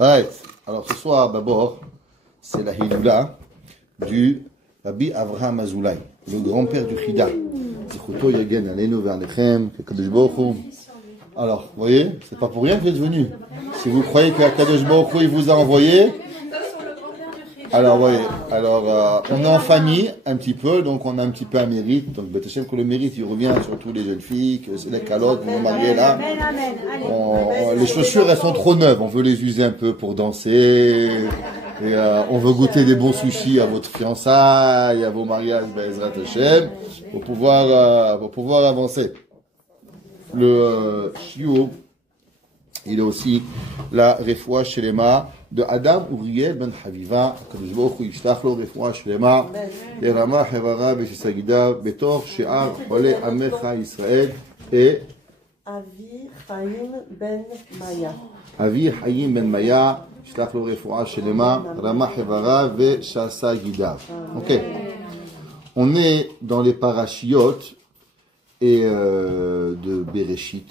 Ouais. Alors ce soir, d'abord, c'est la Hiloula du Rabbi Avraham Azoulay, le grand-père du Chida. Alors, vous voyez, c'est pas pour rien que vous êtes venus. Si vous croyez que Kadosh Baruch Hu, il vous a envoyé, alors, voyez, on est en famille un petit peu, donc on a un petit peu un mérite. Donc, Beth Hashem, que le mérite, il revient sur tous les jeunes filles, que c'est les calottes, vont marier là. Les chaussures, elles sont trop neuves, on veut les user un peu pour danser. Et on veut goûter des bons sushis à votre fiançailles, à vos mariages, Bezrat Hashem, pour pouvoir avancer. Le Shiur, il est aussi la refoua shelema de Adam Uriel ben Haviva, Kadosh Baruch Hu yishlach lo refoua shelema, Lerama Hevara Beshisagida, Betor She'ar Ole Amecha Israël et Avi Chaim ben Maya. Avi Chaim ben Maya, yishlach lo refoua shelema, Rama Hevara Beshisagida. Ok. On est dans les parashiot et de Bereshit.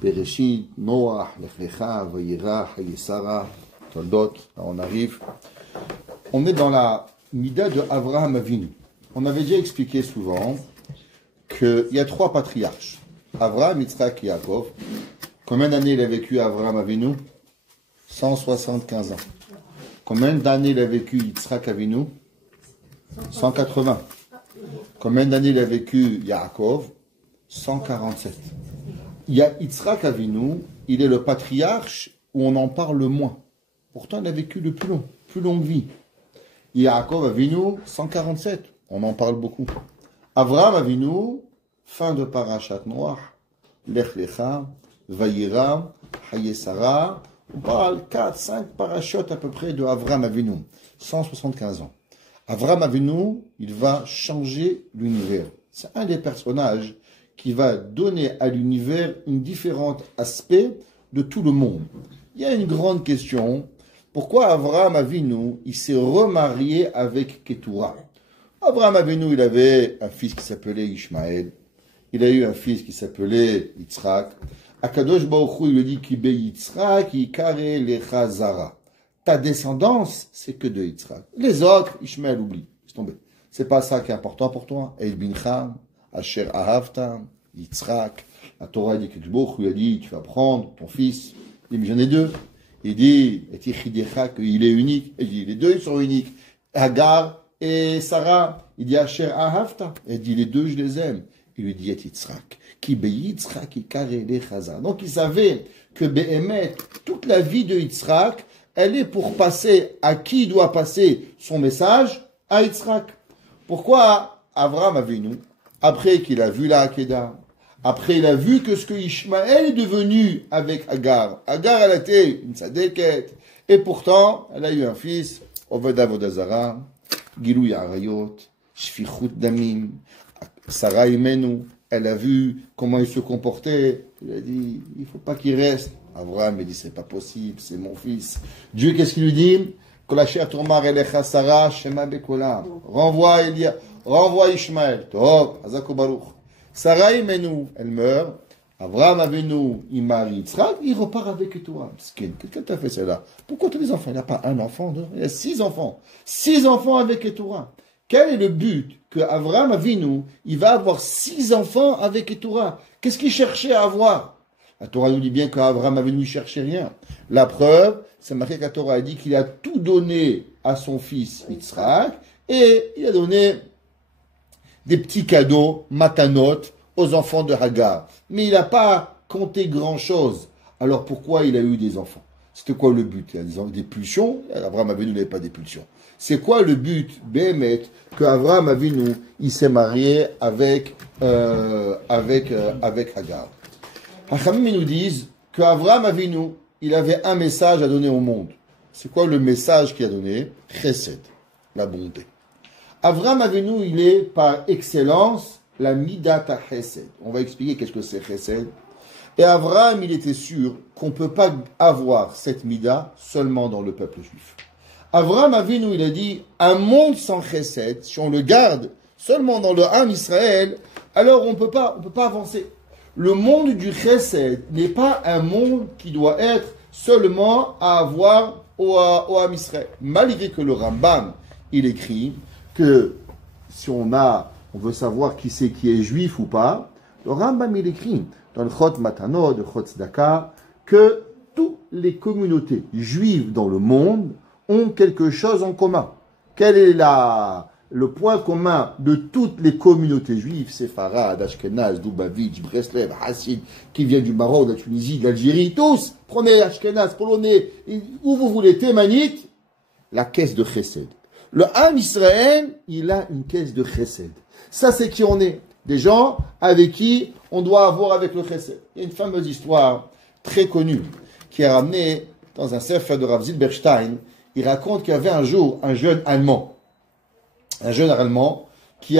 Bereshit, Noach, Lech Lecha, Vayera, Hayesara, Toldot, là on arrive. On est dans la Mida de Avraham Avinu. On avait déjà expliqué souvent qu'il y a trois patriarches. Avraham, Yitzhak et Yaakov. Combien d'années il a vécu Avraham Avinu? 175 ans. Combien d'années il a vécu Yitzhak Avinu? 180. Combien d'années il a vécu Yaakov? 147. Il y a Yitzhak Avinu, il est le patriarche où on en parle le moins. Pourtant, il a vécu le plus longue vie. Yaakov Avinu, 147, on en parle beaucoup. Avraham Avinu, fin de Parashat Noach, Lech Lecha, Vayera, Hayesara, on parle 4-5 parachutes à peu près de Avraham Avinu, 175 ans. Avraham Avinu, il va changer l'univers. C'est un des personnages qui va donner à l'univers un différent aspect de tout le monde. Il y a une grande question. Pourquoi Avraham Avinu, il s'est remarié avec Ketura? Avraham Avinu, il avait un fils qui s'appelait Ishmaël. Il a eu un fils qui s'appelait Yitzhak. Akadosh Baruch Hu, il lui dit Kibe Yitzhak, Yikare Lecha Zara. Ta descendance, c'est que de Yitzhak. Les autres, Ishmaël oublie. C'est tombé. C'est pas ça qui est important pour toi. El Bincha, Asher Ahavta, Yitzhak. La Torah dit que il a dit, tu vas prendre ton fils. Il dit, mais j'en ai deux. Il dit, qu'il est unique. Il dit, les deux, ils sont uniques. Hagar et Sarah. Il dit, Asher Ahavta. Il dit, les deux, je les aime. Il lui dit, Yitzhak. Ki be Yitzhak, Yikare Lechaza. Donc, il savait que Behemet, toute la vie de Yitzhak, elle est pour passer à qui doit passer son message? À Yitzhak. Pourquoi Avraham Avinu, après qu'il a vu la Hakeda, après il a vu que ce que Ishmaël est devenu avec Hagar, Hagar elle a été une tzadeket, et pourtant elle a eu un fils, Oved Avodazara, Gilou Yarayot, Shfichut Damim, Sarah Imenu, elle a vu comment il se comportait, elle a dit, il faut pas qu'il reste. Avraham il dit, c'est pas possible, c'est mon fils. Dieu, qu'est-ce qu'il lui dit? Renvoie Ishmaël. Tov, Hazako Baruch. Sarah Imenu, elle meurt. Avraham Avinu, il marie Yitzhak, il repart avec toi. Qu'est-ce que tu as fait cela? Pourquoi tu as des enfants? Il n'y a pas un enfant, deux. Il y a 6 enfants. 6 enfants avec Ketura. Quel est le but que Avraham Avinu, il va avoir 6 enfants avec Ketura? Qu'est-ce qu'il cherchait à avoir? La Torah nous dit bien qu'Avraham Avinu ne cherchait rien. La preuve, c'est marqué que la Torah a dit qu'il a tout donné à son fils Yitzhak et il a donné des petits cadeaux, matanot, aux enfants de Hagar. Mais il n'a pas compté grand-chose. Alors pourquoi il a eu des enfants? C'était quoi le but? Il y a des pulsions. Avraham Avinu n'avait pas des pulsions. C'est quoi le but, Béhémet, que Avraham Avinu, il s'est marié avec Hagar? Hachamim nous disent qu'Avraham Avinu, il avait un message à donner au monde. C'est quoi le message qu'il a donné? Chesed, la bonté. Avraham Avinu, il est par excellence la Midat HaChesed. On va expliquer qu'est-ce que c'est Chesed. Et Avraham, il était sûr qu'on ne peut pas avoir cette Mida seulement dans le peuple juif. Avraham Avinu, il a dit, un monde sans Chesed, si on le garde seulement dans le Ham Israël, alors on peut pas avancer. Le monde du Chesed n'est pas un monde qui doit être seulement à avoir au Ham Israël. Malgré que le Rambam, il écrit que si on veut savoir qui c'est qui est juif ou pas, le Rambam, il écrit dans le Chot Matanot, le Chot Tzedaka, que toutes les communautés juives dans le monde ont quelque chose en commun. Quel est le point commun de toutes les communautés juives, Séfarad, Ashkenaz, Lubavitch, Breslev, Hassid, qui viennent du Maroc, de la Tunisie, de l'Algérie, tous, prenez Ashkenaz, Polonais, où vous voulez, Thémanite, la caisse de Chesed. Le Ham Israël, il a une caisse de Chesed. Ça, c'est qui on est. Des gens avec qui on doit avoir avec le Chesed. Il y a une fameuse histoire très connue qui est ramenée dans un sefer de Rav Zilberstein. Il raconte qu'il y avait un jour un jeune Allemand qui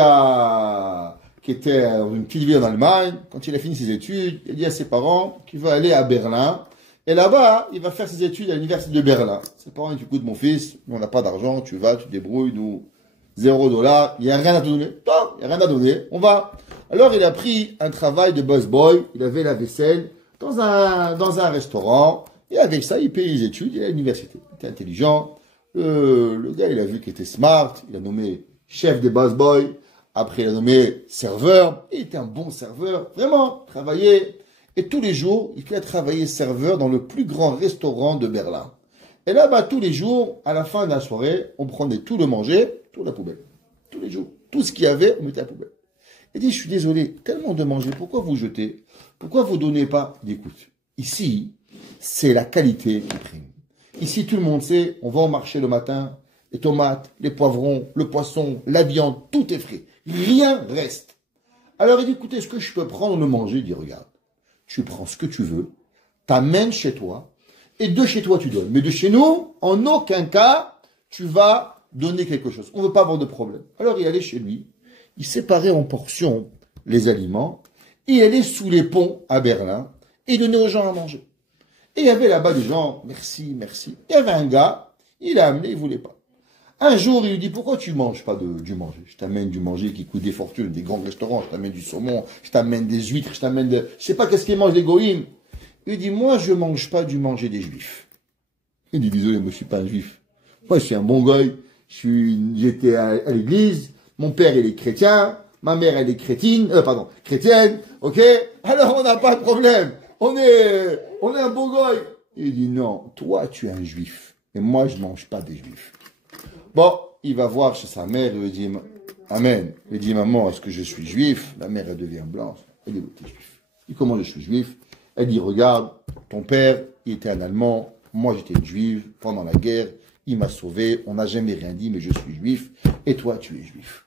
était dans une petite ville en Allemagne. Quand il a fini ses études, il a dit à ses parents qu'il veut aller à Berlin. Et là-bas, il va faire ses études à l'université de Berlin. Ses parents disent, écoute mon fils, on n'a pas d'argent, tu vas, tu te débrouilles, nous, $0, il n'y a rien à te donner. Non, il n'y a rien à donner, on va. Alors il a pris un travail de busboy, il avait la vaisselle dans un restaurant, et avec ça, il payait les études, il est à l'université. Il était intelligent. Le gars, il a vu qu'il était smart, il a nommé chef des busboys, après il a nommé serveur, il était un bon serveur, vraiment, travaillait. Et tous les jours, il a travaillé serveur dans le plus grand restaurant de Berlin. Et là-bas, tous les jours, à la fin de la soirée, on prenait tout le manger, tout à la poubelle. Tous les jours. Tout ce qu'il y avait, on mettait à la poubelle. Il dit, je suis désolé, tellement de manger, pourquoi vous jetez? Pourquoi vous donnez pas? Il dit, écoute, ici, c'est la qualité qui prime. Ici, tout le monde sait, on va au marché le matin, les tomates, les poivrons, le poisson, la viande, tout est frais. Rien reste. Alors il dit, écoutez, est-ce que je peux prendre le manger? Il dit, regarde, tu prends ce que tu veux, t'amènes chez toi, et de chez toi tu donnes. Mais de chez nous, en aucun cas, tu vas donner quelque chose. On ne veut pas avoir de problème. Alors il allait chez lui, il séparait en portions les aliments, et il allait sous les ponts à Berlin, et il donnait aux gens à manger. Et il y avait là-bas des gens, merci, merci. Il y avait un gars, il a amené, il ne voulait pas. Un jour, il lui dit, pourquoi tu ne manges pas du manger? Je t'amène du manger qui coûte des fortunes, des grands restaurants, je t'amène du saumon, je t'amène des huîtres, je t'amène de... Je sais pas qu'est-ce qu'ils mangent les goïms. Il dit, moi, je ne mange pas du manger des juifs. Il dit, désolé, moi, je suis pas un juif. Moi, je suis un bon goï. J'étais à l'église, mon père, il est chrétien, ma mère, elle est chrétienne, ok? Alors, on n'a pas de problème. On est un bon goï. Il dit, non, toi, tu es un juif. Et moi, je ne mange pas des juifs. Bon, il va voir chez sa mère, il lui dit, amen. Il dit, maman, est-ce que je suis juif? La mère, elle devient blanche. Elle dit, oui, t'es juif. Il dit, comment je suis juif? Elle dit, regarde, ton père, il était un Allemand, moi j'étais une juive, pendant la guerre, il m'a sauvé, on n'a jamais rien dit, mais je suis juif, et toi, tu es juif.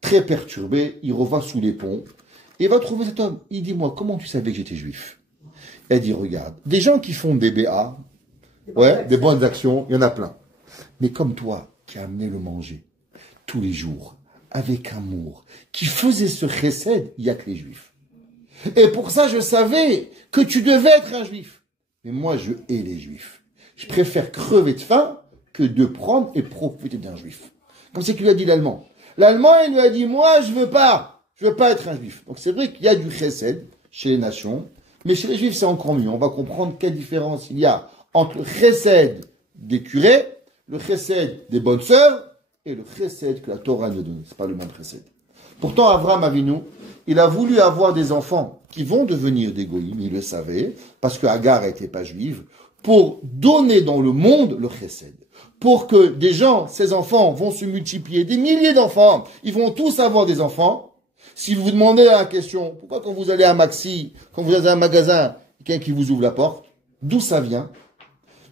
Très perturbé, il revient sous les ponts, et il va trouver cet homme. Il dit, moi, comment tu savais que j'étais juif? Elle dit, regarde, des gens qui font des BA, des bonnes actions, il y en a plein. Mais comme toi, qui a amené le manger, tous les jours, avec amour, qui faisait ce chesed, il n'y a que les juifs. Et pour ça, je savais que tu devais être un juif. Mais moi, je hais les juifs. Je préfère crever de faim que de prendre et profiter d'un juif. Comme c'est qu'il lui a dit l'Allemand. L'Allemand, il lui a dit, moi, je veux pas être un juif. Donc c'est vrai qu'il y a du chesed chez les nations, mais chez les juifs, c'est encore mieux. On va comprendre quelle différence il y a entre le chesed des curés, le chesed des bonnes sœurs, et le chesed que la Torah nous donne. C'est pas le même chesed. Pourtant, Avraham Avinu, il a voulu avoir des enfants qui vont devenir des goïms, il le savait, parce que Agar n'était pas juive, pour donner dans le monde le chesed. Pour que des gens, ces enfants, vont se multiplier, des milliers d'enfants, ils vont tous avoir des enfants. Si vous vous demandez la question, pourquoi quand vous allez à Maxi, quand vous allez à un magasin, quelqu'un qui vous ouvre la porte, d'où ça vient?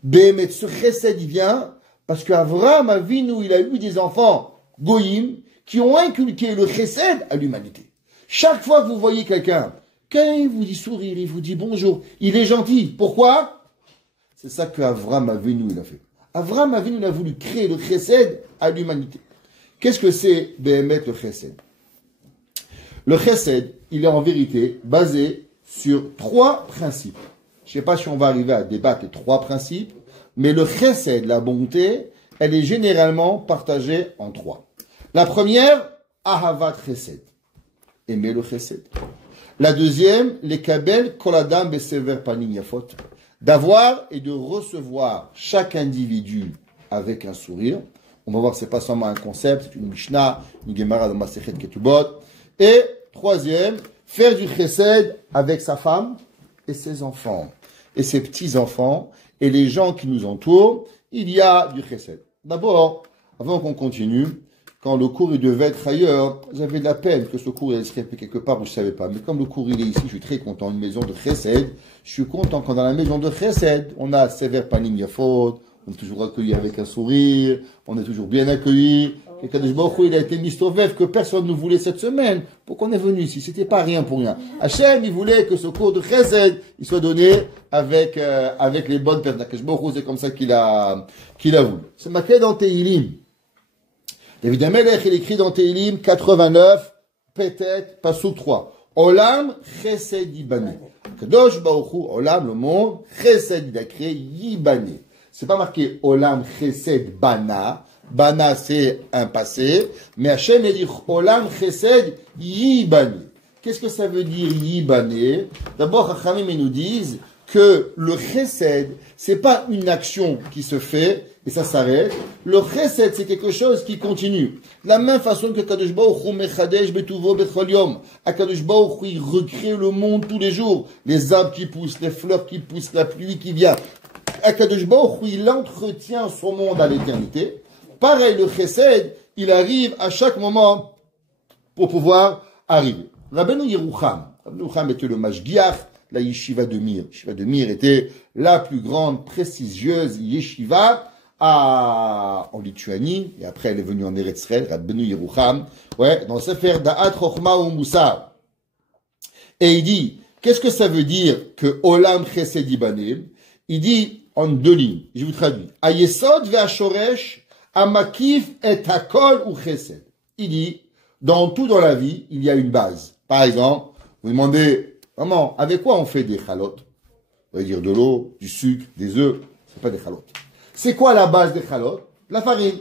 Mais ce chesed, il vient parce qu'Avraham Avinu, il a eu des enfants goïms qui ont inculqué le chesed à l'humanité. Chaque fois que vous voyez quelqu'un, quand il vous dit sourire, il vous dit bonjour, il est gentil. Pourquoi? C'est ça qu'Avraham Avinu, il a fait. Avraham Avinu, il a voulu créer le chesed à l'humanité. Qu'est-ce que c'est, Béhémet, le chesed? Le chesed, il est en vérité basé sur 3 principes. Je ne sais pas si on va arriver à débattre les 3 principes, mais le chesed, la bonté, elle est généralement partagée en 3. La première, Ahavat chesed. Aimer le chesed. La deuxième, les kabel koladam besever panim yafot. d'avoir et de recevoir chaque individu avec un sourire. On va voir que c'est pas seulement un concept, c'est une Mishnah, une Gemara dans Masechet Ketubot. Et troisième, faire du chesed avec sa femme et ses enfants, et ses petits-enfants, et les gens qui nous entourent. Il y a du chesed. D'abord, avant qu'on continue, quand le cours il devait être ailleurs, j'avais de la peine que ce cours il serait fait quelque part où je ne savais pas. Mais comme le cours il est ici, je suis très content. Une maison de chesed. Je suis content quand dans la maison de chesed, on a sévère panim yafot, on est toujours accueilli avec un sourire, on est toujours bien accueilli. Et Kadosh Baruch Hu, il a été mistovev que personne ne voulait cette semaine pour qu'on est venu ici. C'était pas rien pour rien. Hachem, il voulait que ce cours de chesed, il soit donné avec les bonnes personnes. Kadosh Baruch Hu, c'est comme ça qu'il a voulu. C'est marqué dans Tehilim. David Amelech, il écrit dans Tehilim 89, peut-être, Pasuk 3. Olam chesed yibane. Kadosh Baruch Hu, Olam, le monde, chesed, il a créé yibane. C'est pas marqué Olam chesed bana. Bana, c'est un passé. Mais Hachem, il dit Olam chesed yibane. Qu'est-ce que ça veut dire yibane? D'abord, Chachamim, ils nous disent que le chesed, c'est pas une action qui se fait et ça s'arrête. Le chesed, c'est quelque chose qui continue. De la même façon que Kadosh Baruch Hu mechadesh betuvo bechol yom. Kadosh Baruch Hu, il recrée le monde tous les jours. Les arbres qui poussent, les fleurs qui poussent, la pluie qui vient. Kadosh Baruch Hu, il entretient son monde à l'éternité. Pareil, le chesed, il arrive à chaque moment pour pouvoir arriver. Rabbeinu Yerucham était le mashgiach, la yeshiva de Mir. Yeshiva de Mir était la plus grande, prestigieuse yeshiva en Lituanie, et après elle est venue en Eretz Israël, Rabbeinu Yerucham, dans le Sefer Da'at Chochma ou Moussar. Et il dit, qu'est-ce que ça veut dire que Olam Chesed Yibane? Il dit en deux lignes, je vous traduis. Ayesod ve'ashoresh amakif et hakol ou chesed. Il dit, dans tout dans la vie, il y a une base. Par exemple, vous demandez, maman, avec quoi on fait des chalotes? On va dire de l'eau, du sucre, des œufs. C'est pas des chalotes. C'est quoi la base des chalotes? La farine.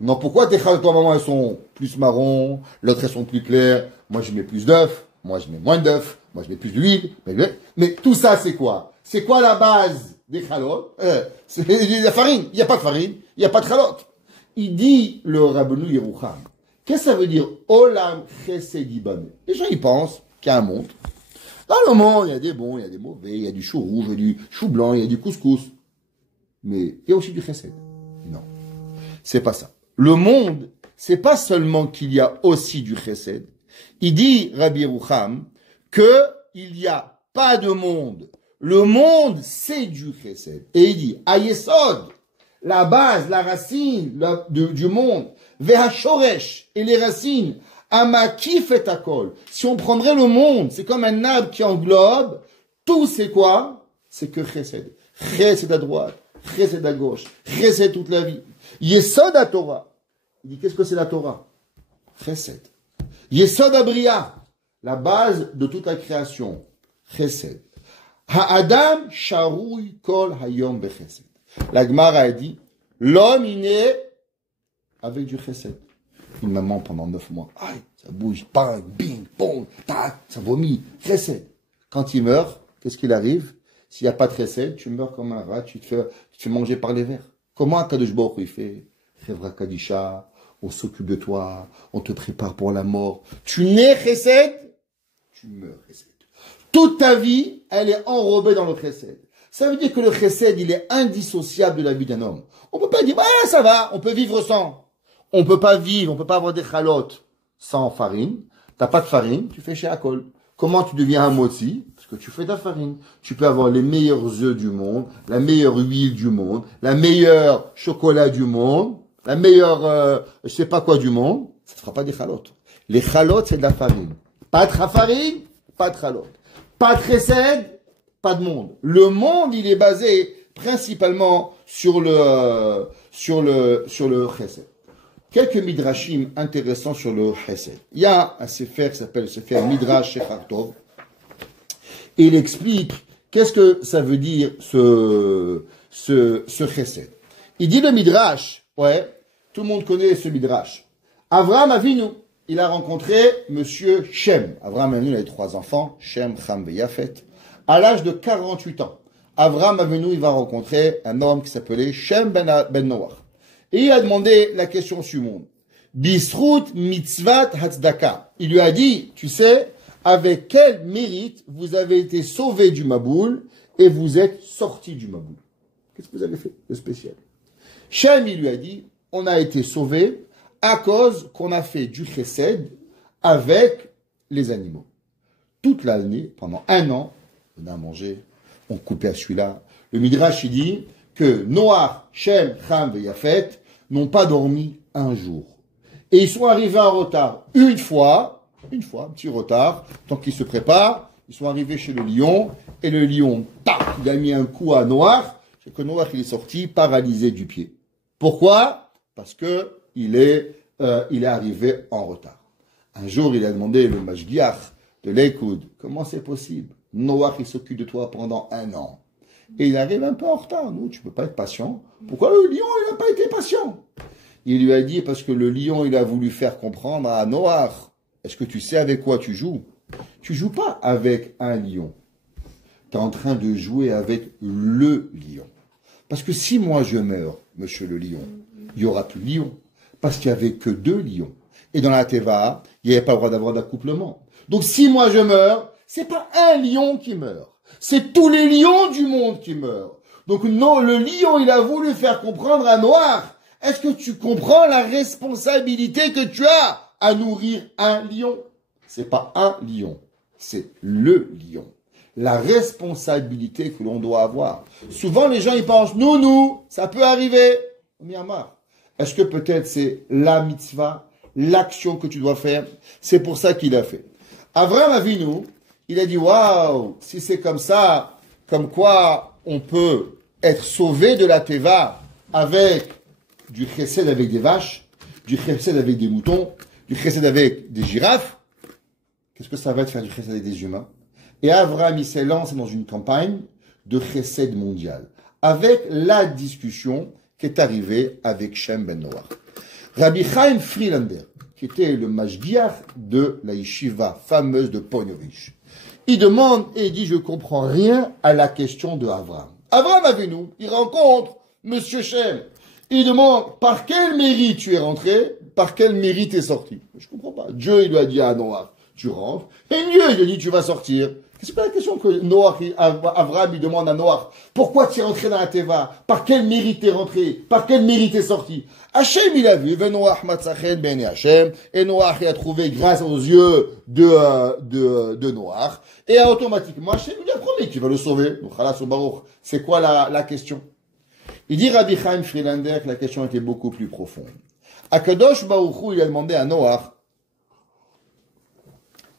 Non, pourquoi tes chalotes, toi, maman, elles sont plus marron, l'autre, elles sont plus claires. Moi, je mets plus d'œufs. Moi, je mets moins d'œufs. Moi, je mets plus d'huile. Mais tout ça, c'est quoi? C'est quoi la base des chalotes? C'est la farine. Il n'y a pas de farine. Il n'y a pas de chalotes. Il dit, le Rabbeinu Yerucham, qu'est-ce que ça veut dire Olam Chesed Yibane? Les gens, ils pensent qu'il y a un monde. Dans le monde, il y a des bons, il y a des mauvais, il y a du chou rouge, il y a du chou blanc, il y a du couscous. Mais il y a aussi du chesed. Non. C'est pas ça. Le monde, c'est pas seulement qu'il y a aussi du chesed. Il dit, Rabbi Yerucham, que il n'y a pas de monde. Le monde, c'est du chesed. Et il dit, Ayesod, la base, la racine du monde, Ve'ashoresh, et les racines, Amakif et Akol. Si on prendrait le monde, c'est comme un arbre qui englobe, tout c'est quoi? C'est que chesed. Chesed à droite, chesed à gauche, chesed toute la vie. Yesod à Torah. Il dit, qu'est-ce que c'est la Torah? Chesed. Yesod à Bria, la base de toute la création. Chesed. Ha'adam sharouy kol hayom bechesed. La Gemara a dit, l'homme il naît avec du chesed. Une maman pendant 9 mois, aïe, ça bouge, bang, bing, bong, tac, ça vomit, chesed. Quand il meurt, qu'est-ce qu'il arrive? S'il n'y a pas de chesed, tu meurs comme un rat, tu te fais manger par les vers. Comment Kadosh Baruch Hu il fait? Chevra Kadisha, on s'occupe de toi, on te prépare pour la mort. Tu nais chesed, tu meurs chesed. Toute ta vie, elle est enrobée dans le chesed. Ça veut dire que le chesed, il est indissociable de la vie d'un homme. On peut pas dire, ah, ça va, on peut vivre sans. On peut pas vivre, on peut pas avoir des chalotes sans farine. T'as pas de farine, tu fais chez Akol. Comment tu deviens un motzi? Parce que tu fais de la farine. Tu peux avoir les meilleurs œufs du monde, la meilleure huile du monde, la meilleure chocolat du monde, la meilleure, je sais pas quoi du monde. Ça ne fera pas des chalotes. Les chalotes, c'est de la farine. Pas de farine, pas de chalotes. Pas de chesed, pas de monde. Le monde, il est basé principalement sur le chesed. Quelques midrashim intéressants sur le chesed. Il y a un sefer qui s'appelle le sefer Midrash Shechar Tov. Et il explique qu'est-ce que ça veut dire ce chesed. Il dit le midrash, tout le monde connaît ce midrash. Avraham Avinu, il a rencontré monsieur Shem. Avraham Avinu, il avait 3 enfants, Shem, Ham et Yafet, à l'âge de 48 ans. Avraham Avinu, il va rencontrer un homme qui s'appelait Shem ben Noach. Et il a demandé la question suivante. Bisrut mitzvat hatzdaka. Il lui a dit, tu sais, avec quel mérite vous avez été sauvé du Maboul et vous êtes sorti du Maboul. Qu'est-ce que vous avez fait de spécial? Shem, il lui a dit, on a été sauvé à cause qu'on a fait du chesed avec les animaux. Toute l'année, pendant 1 an, on a mangé, on coupait à celui-là. Le Midrash, il dit que Noach, Shem, Ham et Yafet n'ont pas dormi un jour. Et ils sont arrivés en retard une fois, un petit retard, tant qu'ils se préparent, ils sont arrivés chez le lion, et le lion, tac, il a mis un coup à Noach, c'est que Noach, il est sorti paralysé du pied. Pourquoi? Parce que il est arrivé en retard. Un jour, il a demandé le Mashgiach de l'Eikoud, comment c'est possible? Noach, il s'occupe de toi pendant 1 an. Et il arrive un peu en retard. Non, tu peux pas être patient. Pourquoi le lion, il n'a pas été patient? Il lui a dit, parce que le lion, il a voulu faire comprendre à Noach, est-ce que tu sais avec quoi tu joues? Tu joues pas avec un lion. Tu es en train de jouer avec le lion. Parce que si moi je meurs, monsieur le lion, il n'y aura plus de lion. Parce qu'il n'y avait que 2 lions. Et dans la Teva, il n'y avait pas le droit d'avoir d'accouplement. Donc si moi je meurs, c'est pas un lion qui meurt. C'est tous les lions du monde qui meurent. Donc non, le lion, il a voulu faire comprendre à Noach, est-ce que tu comprends la responsabilité que tu as à nourrir un lion? C'est pas un lion, c'est le lion. La responsabilité que l'on doit avoir. Souvent, les gens, ils pensent, nous, ça peut arriver. Myanmar. Est-ce que peut-être c'est la mitzvah, l'action que tu dois faire? C'est pour ça qu'il a fait. Avraham Avinu, il a dit, waouh, si c'est comme ça, comme quoi on peut être sauvé de la teva avec du chesed avec des vaches, du chesed avec des moutons, du chesed avec des girafes, qu'est-ce que ça va être faire du chesed avec des humains? Et Avraham, il s'est lancé dans une campagne de chesed mondial, avec la discussion qui est arrivée avec Shem ben Noach. Rabbi Chaim Friedlander, qui était le mashgiach de la yeshiva fameuse de Ponovitch, il demande et il dit, je comprends rien à la question de Avraham. Avraham Avinu, il rencontre Monsieur Shem. Il demande, par quel mérite tu es rentré, par quel mérite tu es sorti? Je comprends pas. Dieu, il lui a dit à Noach, tu rentres. Et Dieu, il lui a dit, tu vas sortir. C'est pas la question que Avraham, il demande à Noach, pourquoi tu es rentré dans la Teva? Par quel mérite tu es rentré? Par quel mérite tu es sorti? Hachem, il a vu, Noach matzachen ben Hachem, et Noach, il a trouvé grâce aux yeux de Noach, et automatiquement, Hachem, il a promis qu'il va le sauver. Donc, c'est quoi la question? Il dit Rabbi Chaim Friedlander que la question était beaucoup plus profonde. Akadosh Baruch Hu, il a demandé à Noach,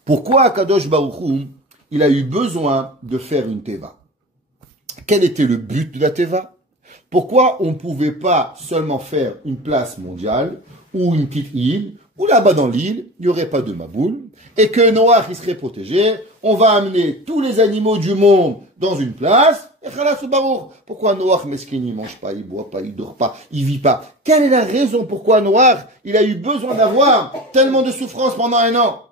pourquoi Akadosh Baruch Hu, il a eu besoin de faire une teva? Quel était le but de la teva? Pourquoi on ne pouvait pas seulement faire une place mondiale ou une petite île, ou là-bas dans l'île, il n'y aurait pas de Maboul, et que Noach il serait protégé, on va amener tous les animaux du monde dans une place, et khalas ou barour. Pourquoi Noach, mesquin, il mange pas, il boit pas, il dort pas, il vit pas? Quelle est la raison pourquoi Noach, il a eu besoin d'avoir tellement de souffrance pendant 1 an?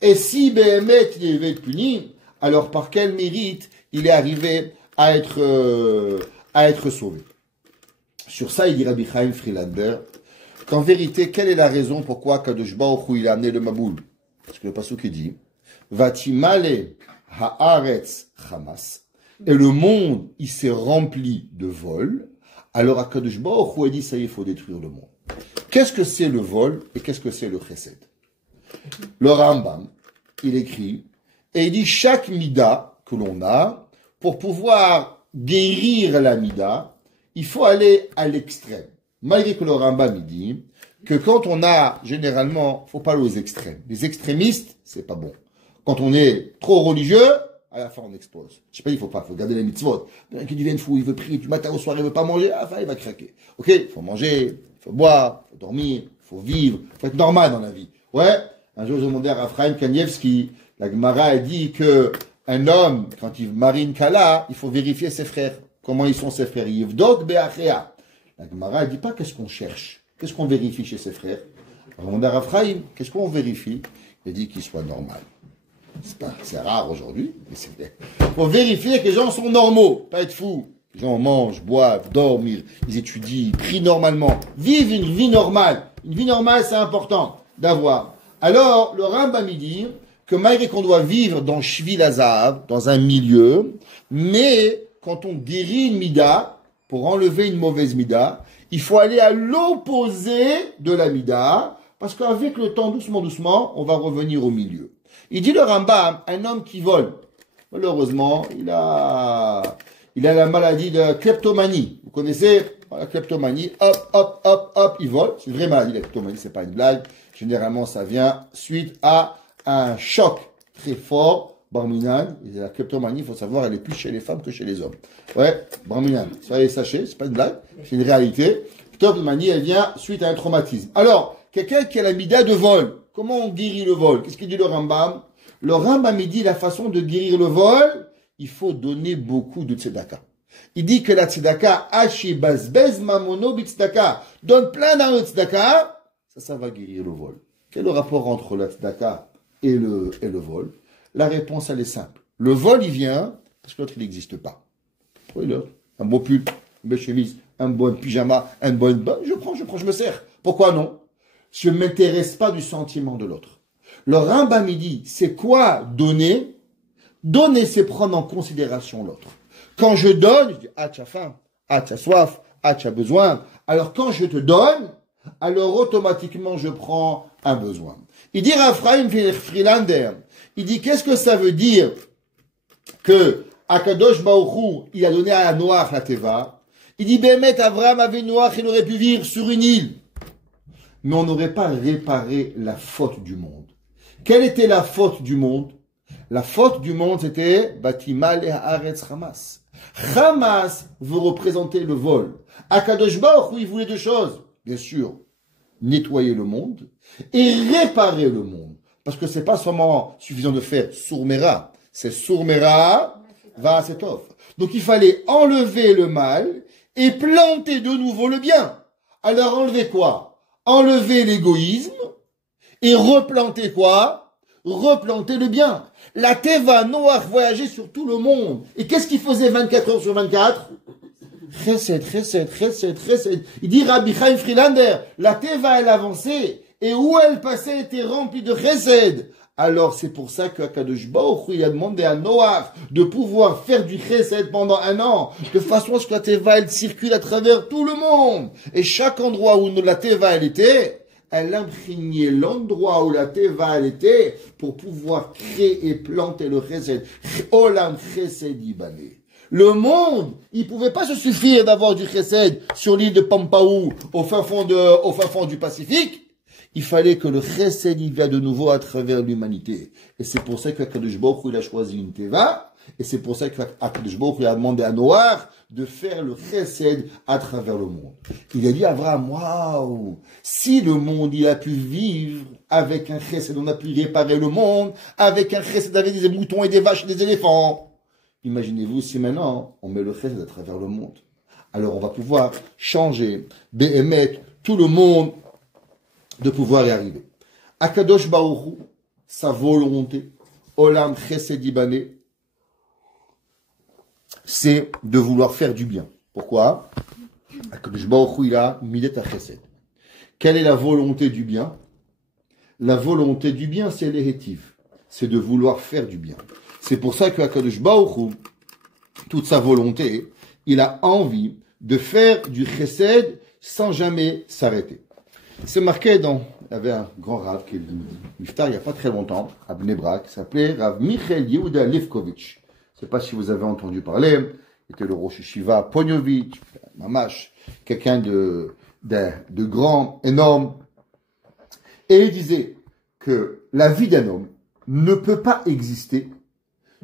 Et si Béhémet, il devait être puni, alors par quel mérite il est arrivé à être sauvé? Sur ça, il dit Rabbi Chaim Friedlander qu'en vérité, quelle est la raison pourquoi Kadosh Baruch Hu il a amené le Maboul? Parce que le pasuk qui dit Vatimale haaretz chamas, et le monde il s'est rempli de vol. Alors Kadosh Baruch Hu a dit ça y est, il faut détruire le monde. Qu'est-ce que c'est le vol et qu'est-ce que c'est le chesed? Le Rambam, il écrit et il dit chaque mida que l'on a, pour pouvoir guérir la mida, il faut aller à l'extrême. Malgré que le Rambam il dit que quand on a, généralement, faut pas aller aux extrêmes. Les extrémistes, c'est pas bon. Quand on est trop religieux, à la fin on explose. Je sais pas, il faut garder les mitzvot. Quelqu'un qui devient fou, il veut prier du matin au soir, il veut pas manger, à la fin il va craquer. Ok, il faut manger, il faut boire, il faut dormir, il faut vivre, il faut être normal dans la vie. Ouais, un jour je demandais à Raphaël Kanievski, la Gemara a dit que un homme, quand il marie une kala, il faut vérifier ses frères. Comment ils sont ses frères? Yivdok be'achea. La Gemara ne dit pas qu'est-ce qu'on cherche, qu'est-ce qu'on vérifie chez ses frères. On demande à Raphaël, qu'est-ce qu'on vérifie? Il dit qu'il soit normal. C'est rare aujourd'hui, mais c'est vrai. Pour vérifier que les gens sont normaux, pas être fous. Les gens mangent, boivent, dorment, ils étudient, ils prient normalement, vivent une vie normale. Une vie normale, c'est important d'avoir. Alors, le Rambam dit que malgré qu'on doit vivre dans Shvil Hazahav, dans un milieu, mais quand on guérit une mida, pour enlever une mauvaise mida, il faut aller à l'opposé de la mida, parce qu'avec le temps, doucement, on va revenir au milieu. Il dit le Rambam, un homme qui vole, malheureusement, il a la maladie de kleptomanie. Vous connaissez la kleptomanie? Hop, il vole. C'est une vraie maladie, la kleptomanie, c'est pas une blague. Généralement, ça vient suite à un choc très fort. Barminan, la kleptomanie, il faut savoir, elle est plus chez les femmes que chez les hommes. Ouais, Barminan, soyez sachez, c'est pas une blague, c'est une réalité. Kleptomanie, elle vient suite à un traumatisme. Alors, quelqu'un qui a la mida de vol, comment on guérit le vol? Qu'est-ce qu'il dit le Rambam? Le Rambam, il dit la façon de guérir le vol, il faut donner beaucoup de tzedaka. Il dit que la tzedaka, hachibazbez mamono bitzedaka, donne plein d'argent de tzedaka, ça va guérir le vol. Quel est le rapport entre la tzedaka et le vol? La réponse, elle est simple. Le vol, il vient parce que l'autre, il n'existe pas. Oui, l'autre, un beau pull, une belle chemise, un bon pyjama, un bon bain, je prends, je me sers. Pourquoi non? Je ne m'intéresse pas du sentiment de l'autre. Le Rambam, il dit, c'est quoi donner? Donner, c'est prendre en considération l'autre. Quand je donne, je dis, ah, tu as faim, ah, tu as soif, ah, tu as besoin. Alors, quand je te donne, alors automatiquement, je prends un besoin. Il dit, Raphaël Frilander, il dit, qu'est-ce que ça veut dire que Akadosh Baruch Hu, il a donné à Noach la Teva? Il dit, Bémet, Abraham avait Noach, il aurait pu vivre sur une île. Mais on n'aurait pas réparé la faute du monde. Quelle était la faute du monde? La faute du monde, c'était Batimal et Haaretz Hamas. Hamas veut représenter le vol. Akadosh Baruch Hu, il voulait deux choses. Bien sûr, nettoyer le monde et réparer le monde. Parce que c'est pas seulement suffisant de faire Sourmera. C'est Sourmera, va Setov. Donc il fallait enlever le mal et planter de nouveau le bien. Alors enlever quoi? Enlever l'égoïsme et replanter quoi? Replanter le bien. La Teva, Noach voyageait sur tout le monde. Et qu'est-ce qu'il faisait 24 heures sur 24? Chesed. Il dit Rabbi Chaim Frilander, la Teva, elle avançait. Et où elle passait était remplie de chesed. Alors c'est pour ça que Akadosh Baruch Hu, il a demandé à Noach de pouvoir faire du chesed pendant 1 an, de façon à ce que la Teva, elle circule à travers tout le monde. Et chaque endroit où la Teva, elle était, elle imprégnait l'endroit où la Teva, elle était, pour pouvoir créer et planter le chesed. Olam chesed ibané. Le monde, il pouvait pas se suffire d'avoir du chesed sur l'île de Pampaou, au fin fond du Pacifique. Il fallait que le chesed il vienne de nouveau à travers l'humanité. Et c'est pour ça qu'Akadosh Baruch Hu, il a choisi une teva. Et c'est pour ça qu'Akadosh Baruch Hu, il a demandé à Noach de faire le chesed à travers le monde. Il a dit à Abraham, waouh, si le monde, il a pu vivre avec un chesed, on a pu réparer le monde, avec un chesed, avec des moutons et des vaches et des éléphants. Imaginez-vous si maintenant, on met le chesed à travers le monde. Alors on va pouvoir changer, béhémet, tout le monde, de pouvoir y arriver. Akadosh Baruch Hu, sa volonté, Olam Chesed Ibané, c'est de vouloir faire du bien. Pourquoi? Akadosh Baruch Hu, il a Midet HaChesed. Quelle est la volonté du bien? La volonté du bien, c'est l'hérétive. C'est de vouloir faire du bien. C'est pour ça que Akadosh Baruch Hu, toute sa volonté, il a envie de faire du Chesed sans jamais s'arrêter. C'est marqué il y avait un grand rav qui est Miftar il n'y a pas très longtemps, à Bnei Brak, qui s'appelait Rav Michael Yehuda Levkovitch. Je ne sais pas si vous avez entendu parler, il était le Rosh Yeshiva Ponyovitch, Mamash, quelqu'un de grand, énorme. Et il disait que la vie d'un homme ne peut pas exister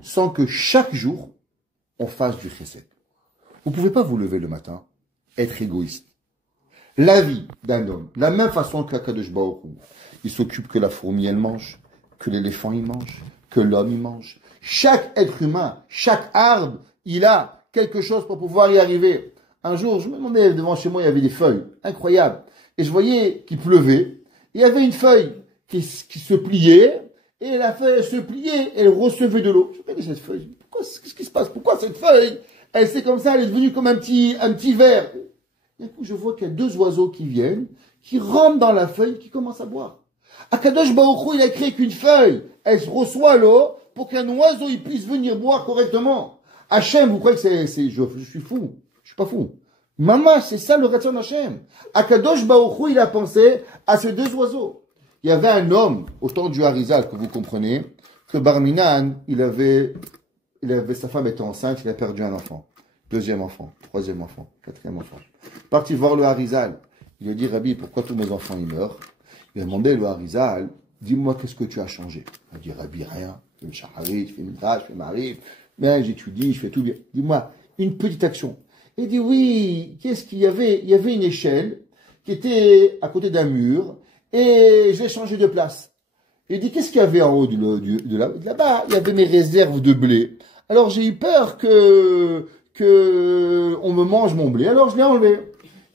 sans que chaque jour, on fasse du chesed. Vous ne pouvez pas vous lever le matin, être égoïste. La vie d'un homme, de la même façon qu'Akadosh Baruch Hu, il s'occupe que la fourmi elle mange, que l'éléphant il mange, que l'homme il mange. Chaque être humain, chaque arbre, il a quelque chose pour pouvoir y arriver. Un jour, je me demandais, devant chez moi, il y avait des feuilles, incroyables. Et je voyais qu'il pleuvait, il y avait une feuille qui se pliait, et la feuille elle se pliait, elle recevait de l'eau. Je regardais cette feuille, qu'est-ce qui se passe? Pourquoi cette feuille, elle c'est comme ça, elle est devenue comme un petit verre. D'un coup, je vois qu'il y a deux oiseaux qui viennent, qui rentrent dans la feuille, qui commencent à boire. Akadosh Baruch Hu, il a créé qu'une feuille, elle reçoit l'eau pour qu'un oiseau il puisse venir boire correctement. Hachem, vous croyez que je suis fou? Je suis pas fou. Maman, c'est ça le Ratzon Hachem. Akadosh Baruch Hu, il a pensé à ces deux oiseaux. Il y avait un homme, au temps du Harizal, que vous comprenez, que Barminan, sa femme était enceinte, il a perdu un enfant. Deuxième enfant, troisième enfant, quatrième enfant. Parti voir le Harizal. Il lui a dit, Rabbi, pourquoi tous mes enfants ils meurent? Il a demandé le Harizal, dis-moi qu'est-ce que tu as changé? Il a dit, Rabbi, rien. Je fais le Shacharit, je fais Midrash, je fais Marif, mais j'étudie, je fais tout bien. Dis-moi, une petite action. Il dit, oui, qu'est-ce qu'il y avait? Il y avait une échelle qui était à côté d'un mur et je l'ai changé de place. Il dit, qu'est-ce qu'il y avait en haut de là-bas? Il y avait mes réserves de blé. Alors j'ai eu peur que on me mange mon blé, alors je l'ai enlevé.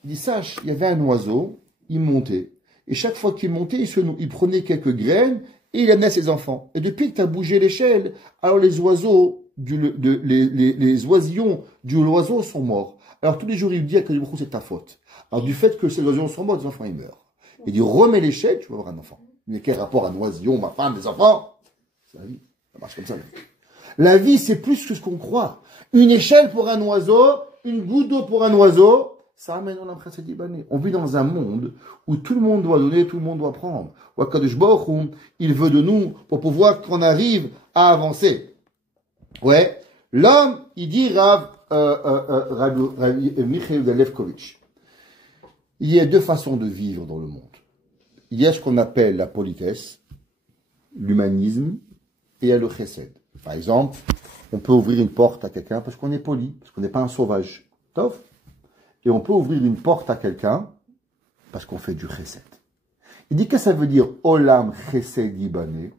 Il dit, sache, il y avait un oiseau, il montait. Et chaque fois qu'il montait, il prenait quelques graines et il amenait à ses enfants. Et depuis que tu as bougé l'échelle, alors les oiseaux, les oisillons du oiseau sont morts. Alors tous les jours, il dit à Kadosh Baruch Hu, c'est ta faute. Alors du fait que ces oisillons sont morts, les enfants ils meurent. Il dit, remets l'échelle, tu vas avoir un enfant. Mais quel rapport à un oisillon, ma femme, des enfants? C'est la vie. Ça marche comme ça. La vie, c'est plus que ce qu'on croit. Une échelle pour un oiseau, une goutte d'eau pour un oiseau, ça amène en après cette Ibanée. On vit dans un monde où tout le monde doit donner, tout le monde doit prendre. Ou Kadosh Baruch Hu, il veut de nous pour pouvoir qu'on arrive à avancer. Ouais. L'homme, il dit Rav Michael Galevkovitch. Il y a deux façons de vivre dans le monde. Il y a ce qu'on appelle la politesse, l'humanisme, et il y a le chesed. Par exemple, on peut ouvrir une porte à quelqu'un parce qu'on est poli, parce qu'on n'est pas un sauvage. Tov. Et on peut ouvrir une porte à quelqu'un parce qu'on fait du chesed. Il dit que ça veut dire Olam chesed ibané.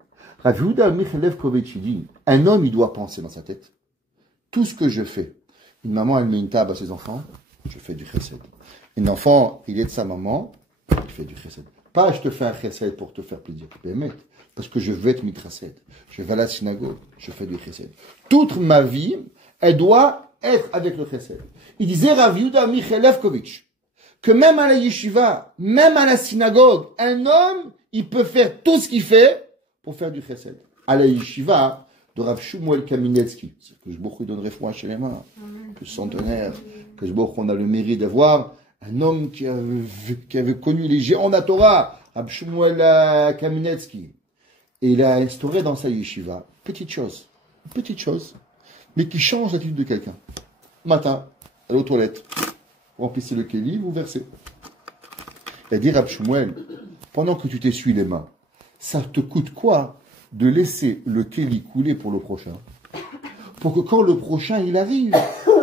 Rav Yehuda Michelevkovitch dit, un homme il doit penser dans sa tête, tout ce que je fais. Une maman elle met une table à ses enfants, je fais du chesed. Un enfant il est de sa maman, il fait du chesed. Pas je te fais un chesed pour te faire plaisir, parce que je veux être mitrased. Je vais à la synagogue, je fais du chesed. Toute ma vie, elle doit être avec le chesed. Il disait Rav Yehuda Michelevkovitch que même à la yeshiva, même à la synagogue, un homme, il peut faire tout ce qu'il fait pour faire du chesed. À la yeshiva de Rav Shmuel Kaminetsky, que je beaucoup donnerai foi chez les mains, que centenaire, que je beaucoup on a le mérite d'avoir un homme qui avait connu les géants de la Torah, Rav Shmuel Kaminetsky. Et il a instauré dans sa yeshiva, petite chose, mais qui change l'attitude de quelqu'un. Matin, allez aux toilettes, remplissez le kéli, vous versez. Il a dit Rav Shmuel, pendant que tu t'essuies les mains, ça te coûte quoi de laisser le kéli couler pour le prochain? Pour que quand le prochain il arrive,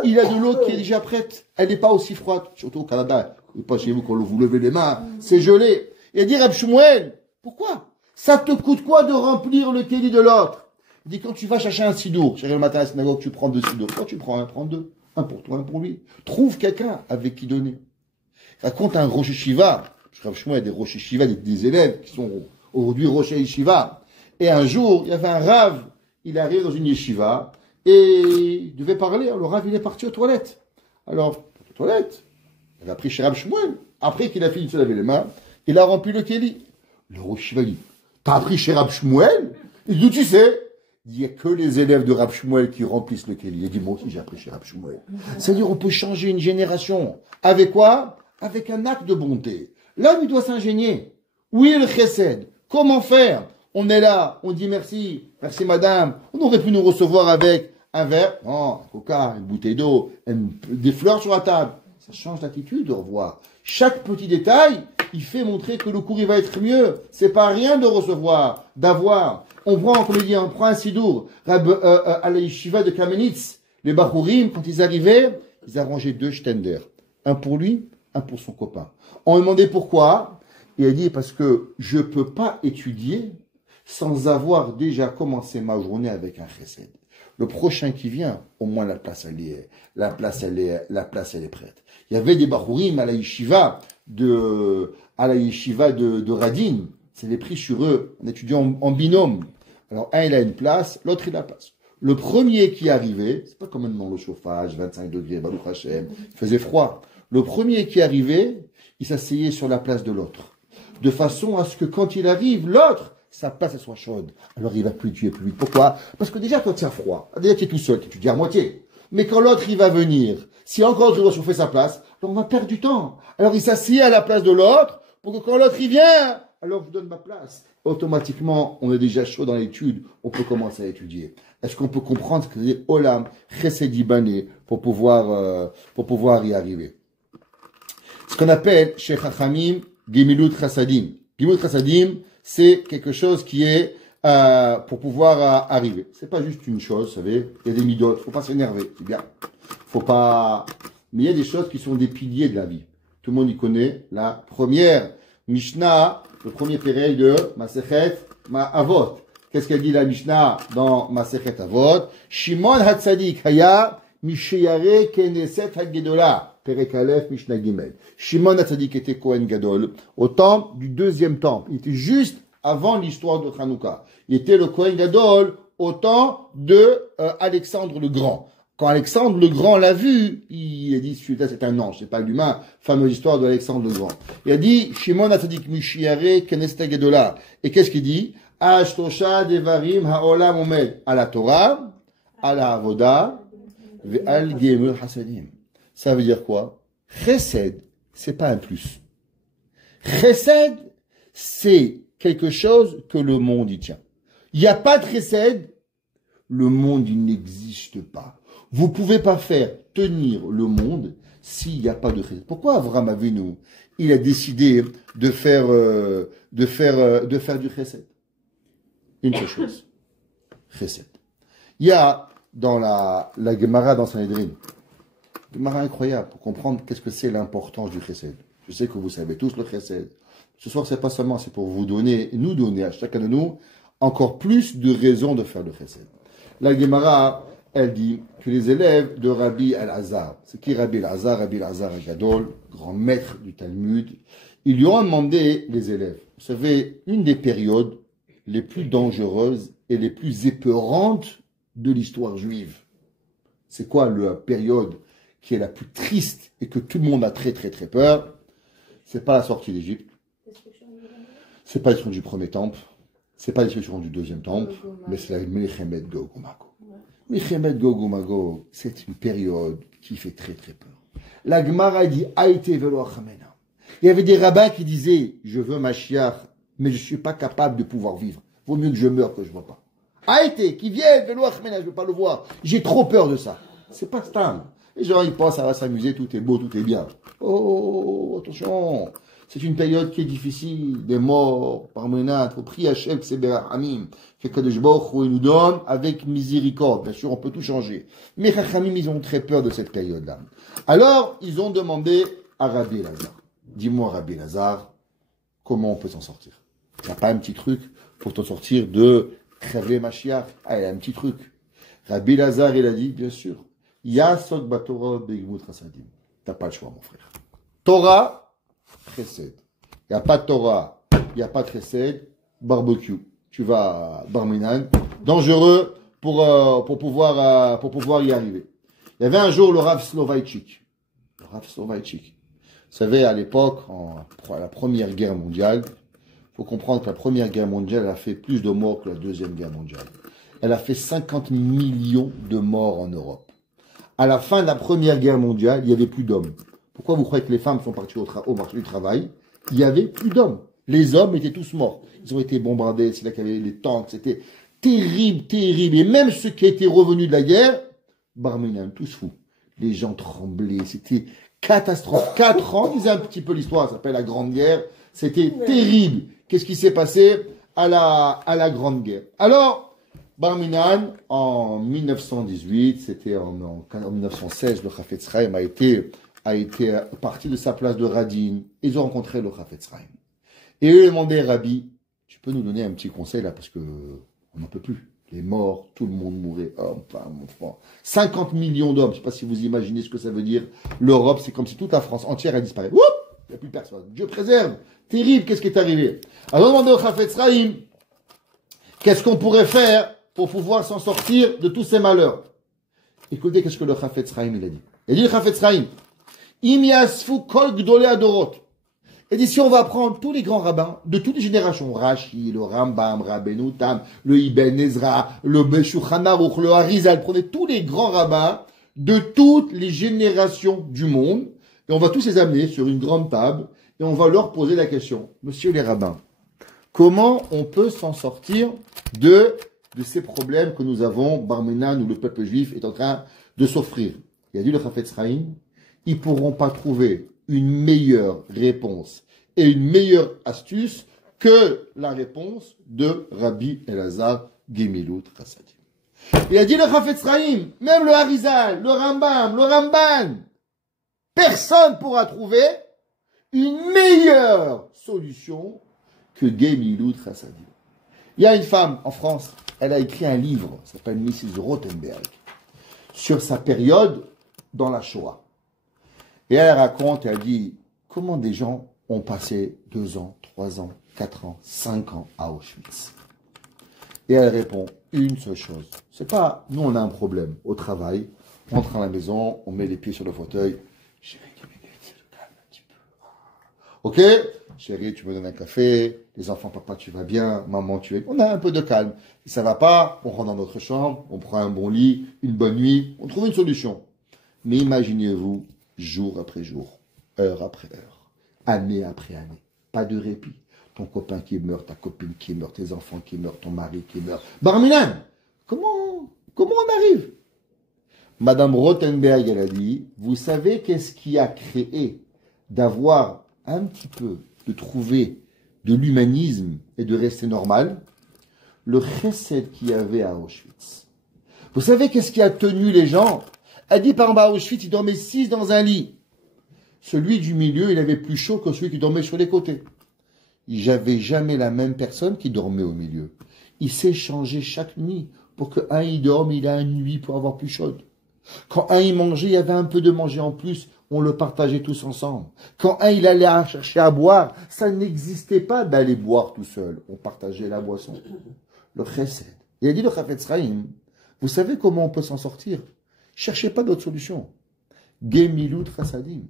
il a de l'eau qui est déjà prête. Elle n'est pas aussi froide, surtout au Canada. Pas chez vous quand vous levez les mains, c'est gelé. Il a dit Rav Shmuel, pourquoi? Ça te coûte quoi de remplir le kéli de l'autre? Il dit quand tu vas chercher un sidour, chercher le matin à la synagogue, tu prends deux sidours. Quand tu prends un, prends deux. Un pour toi, un pour lui. Trouve quelqu'un avec qui donner. Raconte un Rosh Yeshiva. Rav Shmuel, des Rosh Yeshiva, des élèves qui sont aujourd'hui Rosh Yeshiva. Et un jour, il y avait un Rav, il arrive dans une Yeshiva, et il devait parler. Le Rav, il est parti aux toilettes. Alors, aux toilettes, il a pris chez Rav Shmuel. Après qu'il a fini de se laver les mains, il a rempli le kéli. Le Rosh Yeshiva dit, t'as appris chez Rav Shmuel? Il dit, tu sais, il n'y a que les élèves de Rav Shmuel qui remplissent le kéli. Il dit, moi aussi j'ai appris chez Rav Shmuel. C'est-à-dire, on peut changer une génération. Avec quoi? Avec un acte de bonté. L'homme, il doit s'ingénier. Oui, le chesed. Comment faire? On est là, on dit merci, merci madame. On aurait pu nous recevoir avec un verre, non, un coca, une bouteille d'eau, des fleurs sur la table. Ça change d'attitude de revoir. Chaque petit détail, il fait montrer que le cours il va être mieux. C'est pas rien de recevoir, d'avoir. On prend, comme il dit, on prend un sidour. À la yeshiva de Kamenitz, les Bachurim, quand ils arrivaient, ils arrangeaient deux stender. Un pour lui, un pour son copain. On lui demandait pourquoi. Il a dit, parce que je peux pas étudier sans avoir déjà commencé ma journée avec un chesed. Le prochain qui vient, au moins la place elle est prête. Il y avait des Bachurim à la yeshiva de Radin. C'est les pris sur eux, en étudiant en binôme. Alors, un, il a une place, l'autre, il a la place. Le premier qui est arrivé, c'est pas comme maintenant le chauffage, 25 degrés, Baruch Hashem, il faisait froid. Le premier qui est arrivé, il s'asseyait sur la place de l'autre. De façon à ce que quand il arrive, l'autre, sa place elle soit chaude. Alors il va plus tuer plus vite. Pourquoi? Parce que déjà, toi, tu as froid. Déjà, tu es tout seul, tu étudies à moitié. Mais quand l'autre, il va venir, si encore tu dois chauffer sa place, alors on va perdre du temps. Alors il s'assied à la place de l'autre, pour que quand l'autre, il vient, alors je vous donne ma place. Automatiquement, on est déjà chaud dans l'étude, on peut commencer à étudier. Est-ce qu'on peut comprendre ce que c'est Olam, Chesedi Bané, pour pouvoir y arriver? Ce qu'on appelle, chez Chachamim, Gemilut Chassadim. Gemilut Chassadim, c'est quelque chose qui est pour pouvoir arriver. C'est pas juste une chose, vous savez, il y a des midotes, faut pas s'énerver, c'est bien. Faut pas... Mais il y a des choses qui sont des piliers de la vie. Tout le monde y connaît la première Mishnah, le premier péril de Masechet Avot. Qu'est-ce qu'elle dit la Mishnah dans Masechet Avot? Shimon Hatzadik Haya Misheyare Keneset Hagedola. Perek Aleph Mishnah Gimel. Shimon Hatzadik était Kohen Gadol au temple du deuxième temple. Il était juste avant l'histoire de Hanouka. Il était le Kohen Gadol au temps de Alexandre le Grand. Quand Alexandre le Grand l'a vu, il a dit, celui-là c'est un ange, c'est pas l'humain. Fameuse histoire de Alexandre le Grand. Il a dit, Shimon Hatzadik Misheyare Keneset Hagedola. Et qu'est-ce qu'il dit? Ashtosha devarim haolam omed. À la Torah, à la Avoda, ve'al gemul hasadim. Ça veut dire quoi? Chesed, c'est pas un plus. Chesed, c'est quelque chose que le monde y tient. Il n'y a pas de chesed, le monde il n'existe pas. Vous pouvez pas faire tenir le monde s'il n'y a pas de chesed. Pourquoi Avraham Avinu, il a décidé de faire du chesed? Une seule chose. Chesed. Il y a dans la Gemara dans Sanhedrin, Gemara incroyable pour comprendre qu'est-ce que c'est l'importance du chesed. Je sais que vous savez tous le chesed. Ce soir, c'est pas seulement, c'est pour vous donner, nous donner à chacun de nous encore plus de raisons de faire le chesed. La Gemara, elle dit que les élèves de Rabbi Al-Azhar, c'est qui Rabbi Al-Azhar? Rabbi Al-Azhar Gadol, grand maître du Talmud, ils lui ont demandé, les élèves, vous savez, une des périodes les plus dangereuses et les plus épeurantes de l'histoire juive. C'est quoi la période qui est la plus triste et que tout le monde a très très très peur? C'est pas la sortie d'Égypte. C'est pas la destruction du premier temple. C'est pas la destruction du deuxième temple. Mais c'est la Milchemet Gog Magog. Milchemet Gog Magog, c'est une période qui fait très très peur. La Gemara dit Aïté velo achamena. Il y avait des rabbins qui disaient je veux Mashiach, mais je suis pas capable de pouvoir vivre. Vaut mieux que je meure que je vois pas. Aïté, qui vient, velo achamena, je veux pas le voir. J'ai trop peur de ça. C'est pas stable. Les gens, ils pensent, ça va s'amuser, tout est beau, tout est bien. Oh, attention. C'est une période qui est difficile, des morts, par menace, prie Hachem, Seberachamim, que Kadosh Baruch Hu nous donne avec miséricorde. Bien sûr, on peut tout changer. Mais Chachamim, ils ont très peur de cette période-là. Alors, ils ont demandé à Rabbi Lazare. Dis-moi, Rabbi Lazare, comment on peut s'en sortir? Il n'y a pas un petit truc pour t'en sortir de Chavé Mashiach? Ah, il y a un petit truc. Rabbi Lazare, il a dit, bien sûr, Yasod Batorah Begimut Chasadim. T'as pas le choix, mon frère. Torah, Chesed. Il n'y a pas de Torah, il n'y a pas de Chesed, barbecue. Tu vas à Barminan, dangereux pour pouvoir y arriver. Il y avait un jour le Rav Soloveitchik. Le Rav Soloveitchik. Vous savez, à l'époque, à la Première Guerre mondiale, il faut comprendre que la Première Guerre mondiale elle a fait plus de morts que la Deuxième Guerre mondiale. Elle a fait 50 millions de morts en Europe. À la fin de la Première Guerre mondiale, il n'y avait plus d'hommes. Pourquoi vous croyez que les femmes sont parties au marché du travail? Il n'y avait plus d'hommes. Les hommes étaient tous morts. Ils ont été bombardés, c'est là qu'il y avait les tanks, c'était terrible, terrible. Et même ceux qui étaient revenus de la guerre, Barminan, tous fous. Les gens tremblaient, c'était catastrophe. 4 ans, disait un petit peu l'histoire, ça s'appelle la Grande Guerre. C'était terrible. Qu'est-ce qui s'est passé à la Grande Guerre? Alors, Barminan, en 1918, c'était en 1916, le Chafetz Chaim a été parti de sa place de Radin. Ils ont rencontré le Chafetz Chaim. Et eux demandaient, Rabbi, tu peux nous donner un petit conseil là, parce que on n'en peut plus. Les morts, tout le monde mourait, hommes, femmes, enfants. 50 millions d'hommes, je ne sais pas si vous imaginez ce que ça veut dire. L'Europe, c'est comme si toute la France entière a disparu. Oups, il n'y a plus personne. Dieu préserve. Terrible, qu'est-ce qui est arrivé? Alors, on demandait au Chafetz Chaim, Qu'est-ce qu'on pourrait faire pour pouvoir s'en sortir de tous ces malheurs? Écoutez, qu'est-ce que le Chafetz Chaim il a dit. Il a dit le Chafetz Chaim, Im yasfu kol gdolei adorot. Il dit, si on va prendre tous les grands rabbins de toutes les générations, Rashi, le Rambam, Rabbeinu Tam, le Ibn Ezra, le Shulchan Aruch, le Harizal, prenez tous les grands rabbins de toutes les générations du monde, et on va tous les amener sur une grande table, et on va leur poser la question, monsieur les rabbins, comment on peut s'en sortir de ces problèmes que nous avons, Barmenan ou le peuple juif est en train de s'offrir? Il a dit le Chafetz Chaim, ils ne pourront pas trouver une meilleure réponse et une meilleure astuce que la réponse de Rabbi Elazar Gemilut Chassadim. Il a dit le Chafetz Chaim, même le Harizal, le Rambam, le Ramban, personne ne pourra trouver une meilleure solution que Gemilut Chassadim. Il y a une femme en France, elle a écrit un livre, ça s'appelle Mrs. Rothenberg, sur sa période dans la Shoah. Et elle raconte, elle dit, comment des gens ont passé 2 ans, 3 ans, 4 ans, 5 ans à Auschwitz. Et elle répond, une seule chose. C'est pas, nous on a un problème au travail, on rentre à la maison, on met les pieds sur le fauteuil. Chérie, 2 minutes, calme un petit peu. Ok? Chérie, tu me donnes un café, les enfants, papa, tu vas bien, maman, tu es... On a un peu de calme. Si ça va pas, on rentre dans notre chambre, on prend un bon lit, une bonne nuit, on trouve une solution. Mais imaginez-vous, jour après jour, heure après heure, année après année, pas de répit. Ton copain qui meurt, ta copine qui meurt, tes enfants qui meurent, ton mari qui meurt. Barminan, comment on arrive? Madame Rothenberg, elle a dit, vous savez qu'est-ce qui a créé d'avoir un petit peu, de trouver de l'humanisme et de rester normal? Le chesed qu'il y avait à Auschwitz. Vous savez qu'est-ce qui a tenu les gens? Elle dit, par exemple, à Auschwitz, il dormait 6 dans un lit. Celui du milieu, il avait plus chaud que celui qui dormait sur les côtés. Il n'y avait jamais la même personne qui dormait au milieu. Il s'échangeait chaque nuit pour que un il dorme, il a une nuit pour avoir plus chaude. Quand un il mangeait, il y avait un peu de manger en plus, on le partageait tous ensemble. Quand un il allait chercher à boire, ça n'existait pas d'aller boire tout seul. On partageait la boisson. Le chesed. Il a dit le Chafetz Chaim, vous savez comment on peut s'en sortir? Cherchez pas d'autre solution. Gemilut Chassadim.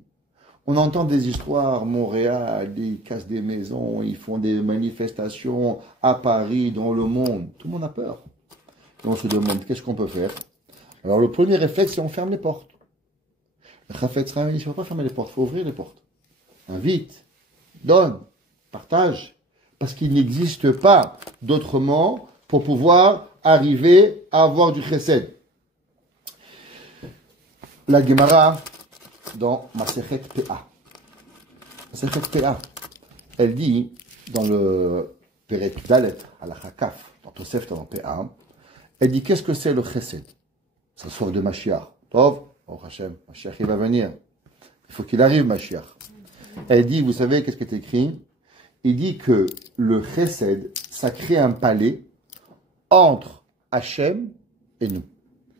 On entend des histoires, Montréal, ils cassent des maisons, ils font des manifestations à Paris, dans le monde. Tout le monde a peur. Et on se demande, qu'est-ce qu'on peut faire? Alors le premier réflexe, c'est on ferme les portes. Le Chafetz Chaim, il ne faut pas fermer les portes, il faut ouvrir les portes. Invite, donne, partage. Parce qu'il n'existe pas d'autrement pour pouvoir arriver à avoir du chesed. La Gemara, dans Masechet Peah. Masechet Peah, elle dit, dans le Perek Dalet, à la Chakaf, dans Tosefta, dans Peah, elle dit, qu'est-ce que c'est le chesed? Ça sort de Mashiach. Tov, oh Hashem, Mashiach, il va venir. Il faut qu'il arrive, Mashiach. Elle dit, vous savez, qu'est-ce qui est écrit? Il dit que le chesed, ça crée un palais entre Hashem et nous.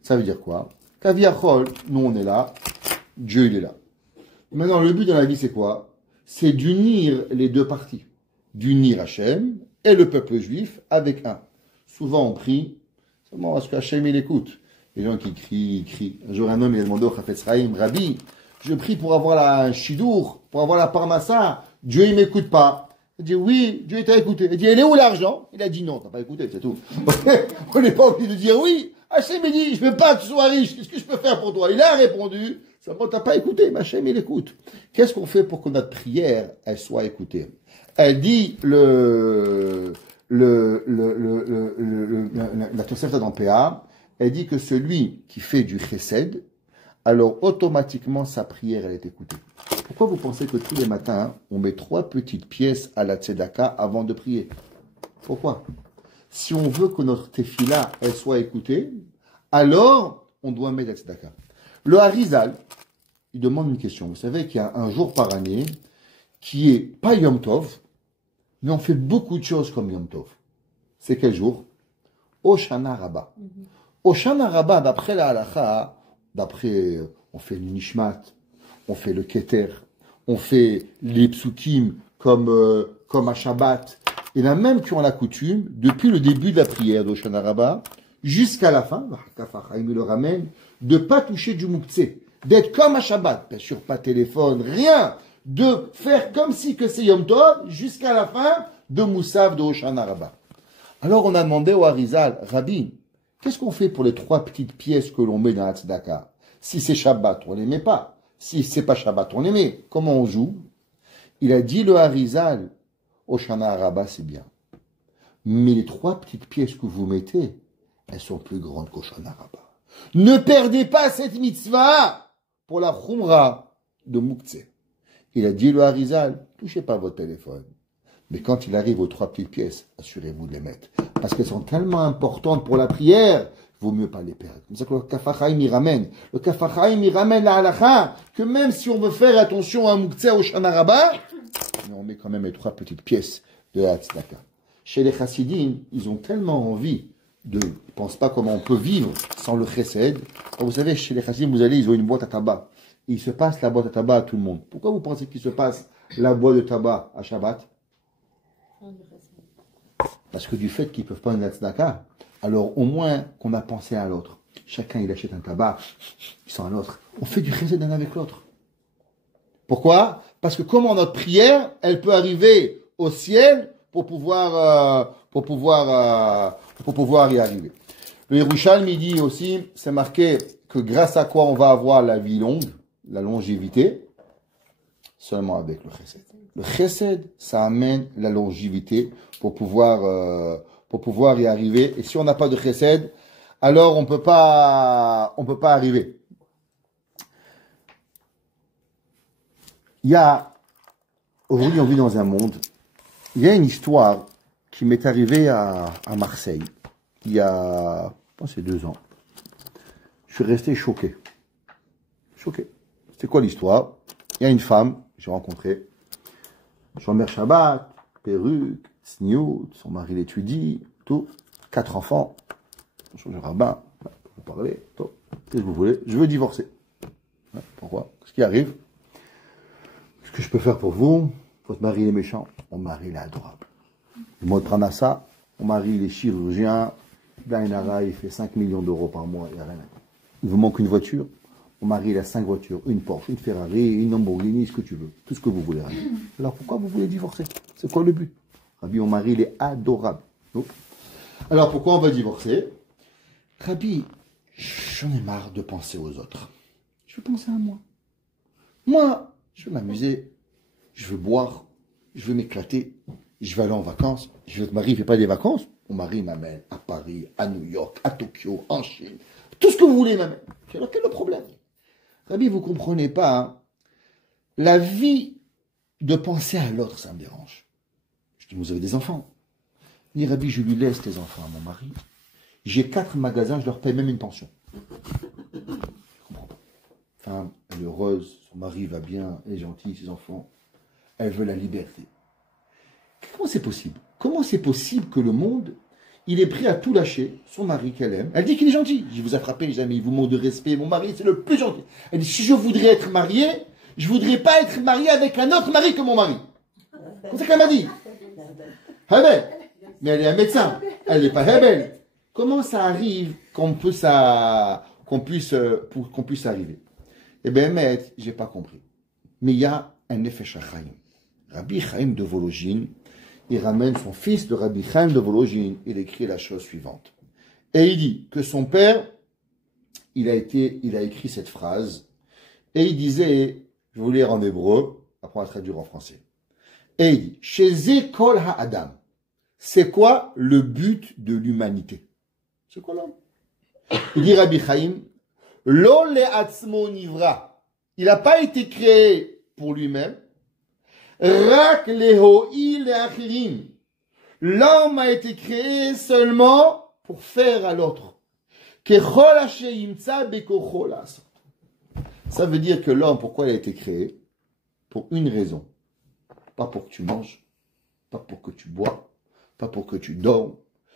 Ça veut dire quoi? Kaviachol, nous on est là, Dieu il est là. Maintenant, le but de la vie, c'est quoi? C'est d'unir les deux parties. D'unir Hachem et le peuple juif avec un. Souvent on prie, seulement parce qu'Hachem il écoute. Les gens qui crient, ils crient. Un jour un homme il a demandé au Chafetz Chaim, Rabbi, je prie pour avoir un shidour, pour avoir la parnassa, Dieu il m'écoute pas. Il dit oui, Dieu t'a écouté. Il dit, elle est où l'argent? Il a dit non, t'as pas écouté, c'est tout. On n'est pas obligé de dire oui. Hachem il dit, je veux pas que tu sois riche, qu'est-ce que je peux faire pour toi? Il a répondu, seulement t'as pas écouté, mais Hachem il écoute. Qu'est-ce qu'on fait pour que notre prière, elle soit écoutée? Elle dit la Tosefta dans PA, elle dit que celui qui fait du chesed, alors automatiquement sa prière elle est écoutée. Pourquoi vous pensez que tous les matins, on met 3 petites pièces à la tzedaka avant de prier? Pourquoi? Si on veut que notre tefila, elle soit écoutée, alors on doit mettre la tzedaka. Le Harizal, il demande une question. Vous savez qu'il y a un jour par année qui est pas Yom Tov, mais on fait beaucoup de choses comme Yom Tov. C'est quel jour? Hoshana Rabbah. Hoshana Rabbah, d'après la halakha, on fait le nishmat, on fait le keter, on fait les psukim comme à Shabbat, Il y en a même qui ont la coutume, depuis le début de la prière d'Hoshana Rabbah, jusqu'à la fin, il le ramène, de ne pas toucher du mouktsé, d'être comme à Shabbat, bien sûr pas téléphone, rien, de faire comme si que c'est Yom Tov, jusqu'à la fin de Moussaf de Hoshana Rabbah. Alors on a demandé au Harizal, Rabbi, qu'est-ce qu'on fait pour les 3 petites pièces que l'on met dans la tzedaka? Si c'est Shabbat, on ne les met pas. Si c'est pas Shabbat, on les met. Comment on joue? Il a dit le Harizal, Hoshana Rabbah, c'est bien. Mais les 3 petites pièces que vous mettez, elles sont plus grandes qu'Hoshana Rabbah. Ne perdez pas cette mitzvah pour la Khumra de Mouktsé. Il a dit le Harizal, touchez pas votre téléphone. Mais quand il arrive aux 3 petites pièces, assurez-vous de les mettre. Parce qu'elles sont tellement importantes pour la prière, vaut mieux pas les perdre. C'est ça que le Kafachaim y ramène. Le Kafachaim y ramène la halakha, que même si on veut faire attention à Mouktsé, au Hoshana Rabbah, mais on met quand même les 3 petites pièces de la tzedaka. Chez les chassidim, ils ont tellement envie de, ils ne pensent pas comment on peut vivre sans le chesed. Vous savez, chez les chassidim, vous allez, ils ont une boîte à tabac. Et ils se passent la boîte à tabac à tout le monde. Pourquoi vous pensez qu'ils se passent la boîte de tabac à Shabbat? Parce que du fait qu'ils ne peuvent pas donner la tzedaka, alors au moins qu'on a pensé à l'autre. Chacun il achète un tabac, il sent l'autre. On fait du chesed l'un avec l'autre. Pourquoi? Parce que comment notre prière, elle peut arriver au ciel pour pouvoir y arriver. Le Yerushalmi dit aussi, c'est marqué que grâce à quoi on va avoir la vie longue, la longévité, seulement avec le chesed. Le chesed, ça amène la longévité pour pouvoir y arriver. Et si on n'a pas de chesed, alors on peut pas arriver. Aujourd'hui, on vit dans un monde, il y a une histoire qui m'est arrivée à Marseille, il y a, je pense, 2 ans. Je suis resté choqué. Choqué. C'était quoi l'histoire? Il y a une femme, j'ai rencontré, Shomer Shabbat, perruque, sniout, son mari l'étudie, tout, 4 enfants, je suis rabbin, vous parlez, tout, qu'est-ce que vous voulez? Je veux divorcer. Pourquoi? Qu'est-ce qui arrive? Ce que je peux faire pour vous, votre mari est méchant, mon mari il est adorable. Le mot de Pranassa, mon mari il est chirurgien, Dainara il fait 5 millions d'euros par mois, il n'y a rien. Il vous manque une voiture, mon mari il a 5 voitures, une Porsche, une Ferrari, une Lamborghini, ce que tu veux, tout ce que vous voulez. Alors pourquoi vous voulez divorcer? C'est quoi le but? Rabbi, mon mari il est adorable. Donc, alors pourquoi on va divorcer? Rabbi, j'en ai marre de penser aux autres. Je veux penser à moi. Moi, je veux m'amuser, je veux boire, je veux m'éclater, je veux aller en vacances. Votre mari ne fait pas des vacances. Mon mari m'amène à Paris, à New York, à Tokyo, en Chine. Tout ce que vous voulez m'amène. Alors quel est le problème? Rabbi, vous ne comprenez pas. Hein? La vie de penser à l'autre, ça me dérange. Je dis, vous avez des enfants. Je dis, Rabbi, je lui laisse les enfants à mon mari. J'ai 4 magasins, je leur paye même une pension. Je ne comprends pas. Femme, elle est heureuse, son mari va bien, elle est gentille, ses enfants. Elle veut la liberté. Comment c'est possible? Comment c'est possible que le monde, il est prêt à tout lâcher, son mari qu'elle aime? Elle dit qu'il est gentil. Je vous ai frappé, jamais, il vous manque de respect. Mon mari, c'est le plus gentil. Elle dit, si je voudrais être mariée, je voudrais pas être mariée avec un autre mari que mon mari. C'est ce qu'elle m'a dit. Hebel. Mais elle est un médecin. Elle n'est pas Hebel. Comment ça arrive qu'on puisse arriver? Eh bien, maître, j'ai pas compris. Mais il y a un effet Chaim. Rabbi Chaim de Vologine, il ramène son fils de Rabbi Chaim de Vologine. Il écrit la chose suivante. Et il dit que son père, il a écrit cette phrase. Et il disait, je vais vous lire en hébreu, après on va traduire en français. Et il dit, chez Kol Ha'adam, c'est quoi le but de l'humanité? C'est quoi l'homme? Il dit Rabbi Chaim, Lo le'atzmo nivra. Il n'a pas été créé pour lui-même. Rak leho'i le'achirim. L'homme a été créé seulement pour faire à l'autre. Kechol asher yimtza bekocho la'asot. Ça veut dire que l'homme, pourquoi il a été créé? Pour une raison. Pas pour que tu manges, pas pour que tu bois, pas pour que tu dormes,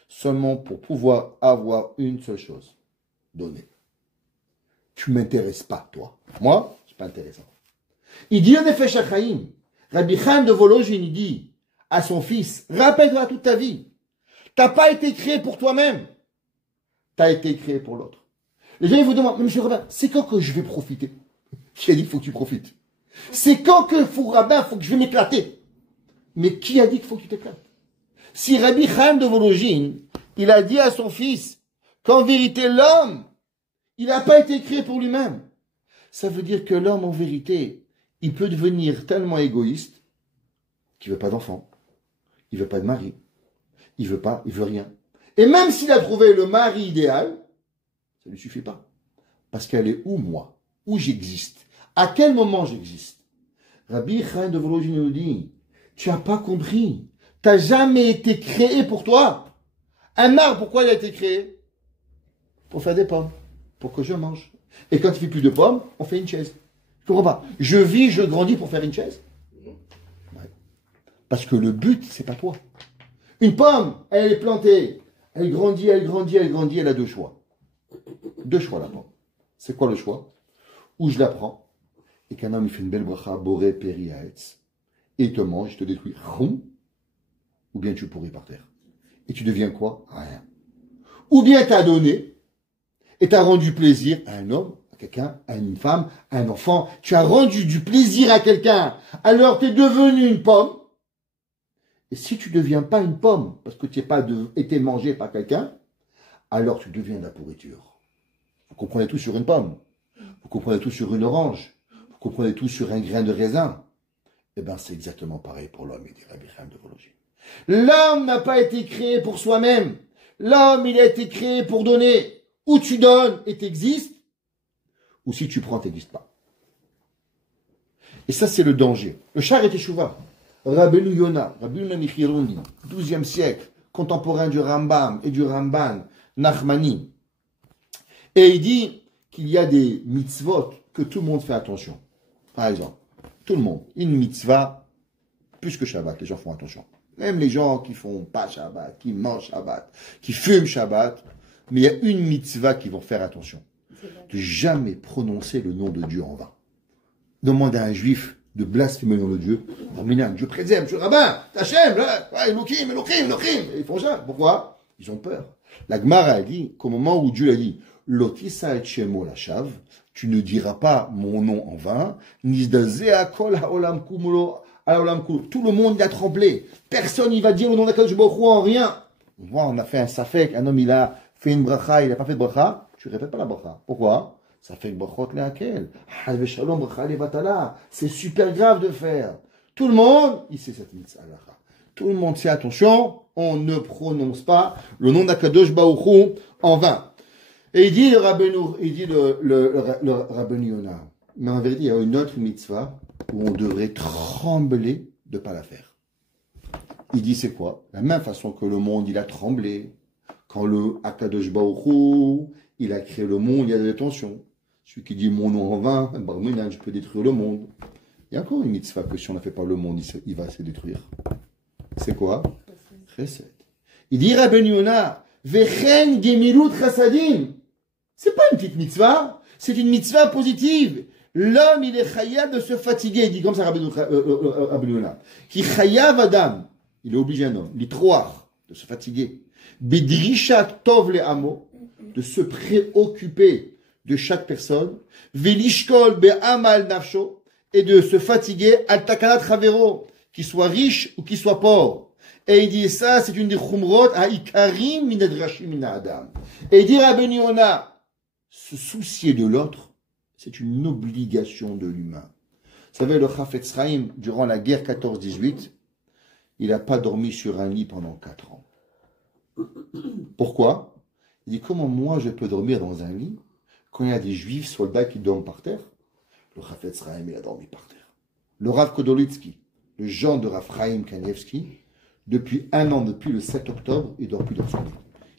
seulement pour pouvoir avoir une seule chose. Donner. Tu m'intéresses pas, toi. Moi, c'est pas intéressant. Il dit en effet Chachaim, Rabbi Chaim de Vologine, il dit, à son fils, rappelle-toi toute ta vie, t'as pas été créé pour toi-même, t'as été créé pour l'autre. Les gens ils vous demandent, mais monsieur Rabbin, c'est quand que je vais profiter? Qui a dit qu'il faut que tu profites? C'est quand que, Rabbin, faut que je vais m'éclater? Mais qui a dit qu'il faut que tu t'éclates? Si Rabbi Chaim de Volojine, il a dit à son fils qu'en vérité l'homme, il n'a pas été créé pour lui-même. Ça veut dire que l'homme, en vérité, il peut devenir tellement égoïste qu'il veut pas d'enfant, il veut pas de mari, il veut rien. Et même s'il a trouvé le mari idéal, ça lui suffit pas. Parce qu'elle est où, moi? Où j'existe? À quel moment j'existe? Rabbi Chaim de Volojine nous dit, tu n'as pas compris. Tu n'as jamais été créé pour toi. Un arbre, pourquoi il a été créé? Pour faire des pommes. Pour que je mange. Et quand il ne fait plus de pommes, on fait une chaise. Je comprends pas. Je vis, je grandis pour faire une chaise. Ouais. Parce que le but, c'est pas toi. Une pomme, elle est plantée. Elle grandit, elle grandit, elle grandit, elle a deux choix. Deux choix, la pomme. C'est quoi le choix? Où je la prends, et qu'un homme il fait une belle bracha, boré, péri, haetz, et il te mange, il te détruit. Ou bien tu pourris par terre. Et tu deviens quoi? Rien. Ou bien tu as donné, et tu as rendu plaisir à un homme, à quelqu'un, à une femme, à un enfant. Tu as rendu du plaisir à quelqu'un. Alors tu es devenu une pomme. Et si tu ne deviens pas une pomme, parce que tu n'es pas été mangé par quelqu'un, alors tu deviens de la pourriture. Vous comprenez tout sur une pomme. Vous comprenez tout sur une orange. Vous comprenez tout sur un grain de raisin. Eh bien, c'est exactement pareil pour l'homme, il dit Rabbi Chaim de Volojine. L'homme n'a pas été créé pour soi-même. L'homme, il a été créé pour donner. Ou tu donnes et t'existes, ou si tu prends, t'existes pas. Et ça, c'est le danger. Le char était Teshuvah. Rabbeinu Yonah, Rabbeinu Michirouni, 12e siècle, contemporain du Rambam et du Ramban, Nachmani. Et il dit qu'il y a des mitzvot que tout le monde fait attention. Par exemple, tout le monde, une mitzvah, plus que Shabbat, les gens font attention. Même les gens qui font pas Shabbat, qui mangent Shabbat, qui fument Shabbat, mais il y a une mitzvah qui vont faire attention. De jamais prononcer le nom de Dieu en vain. Demande à un juif de blasphémer le nom de Dieu. Dieu préserve, je suis rabbin, Hachem, Elohim. Ils font ça. Pourquoi? Ils ont peur. La Gemara a dit qu'au moment où Dieu a dit Lotisa et Shemo la shav, tu ne diras pas mon nom en vain, Nizdazea kol haolam kumulo. Tout le monde y a tremblé. Personne n'y va dire le nom d'Akadosh Baruch Hu en rien. On a fait un safek, un homme il a fait une bracha, il n'a pas fait de bracha, tu ne répètes pas la bracha. Pourquoi? Ça fait brachot lehakel. Shalom bracha levatala. C'est super grave de faire. Tout le monde, il sait cette mitzvah. Tout le monde sait, attention, on ne prononce pas le nom d'Akadosh Baruch Hu en vain. Et il dit le Rabbeinu Yonah. Mais en vérité, il y a une autre mitzvah où on devrait trembler de ne pas la faire. Il dit c'est quoi? La même façon que le monde, il a tremblé. Quand le Akadosh Baruch Hu, il a créé le monde, il y a des tensions. Celui qui dit mon nom en vain, je peux détruire le monde. Il y a encore une mitzvah que si on ne fait pas le monde, il va se détruire. C'est quoi? Chesed. Il dit Rabbeinu Yonah, Vechen gemilut chasadim. C'est pas une petite mitzvah, c'est une mitzvah positive. L'homme, il est chayav de se fatiguer. Il dit comme ça Rabbeinu Yonah. Qui chayav adam, il est obligé un homme, l'itроach, de se fatiguer. Bedrishat tov le amo, de se préoccuper de chaque personne. Velishkol be'amal nafsho, et de se fatiguer al takanat chavero, qu'il soit riche ou qu'il soit pauvre. Et il dit ça, c'est une des chumrot à ikarim minadrashim mina adam. Et il dit Rabbeinu Yonah, se soucier de l'autre, c'est une obligation de l'humain. Vous savez, le Chafetz Chaim, durant la guerre 14-18, il n'a pas dormi sur un lit pendant 4 ans. Pourquoi? Il dit, comment moi je peux dormir dans un lit quand il y a des juifs soldats qui dorment par terre? Le Chafetz Chaim, il a dormi par terre. Le Rav Kodolitsky, le Jean de Rav Chaim Kanievski, depuis 1 an, depuis le 7 octobre, il ne dort plus dans son lit.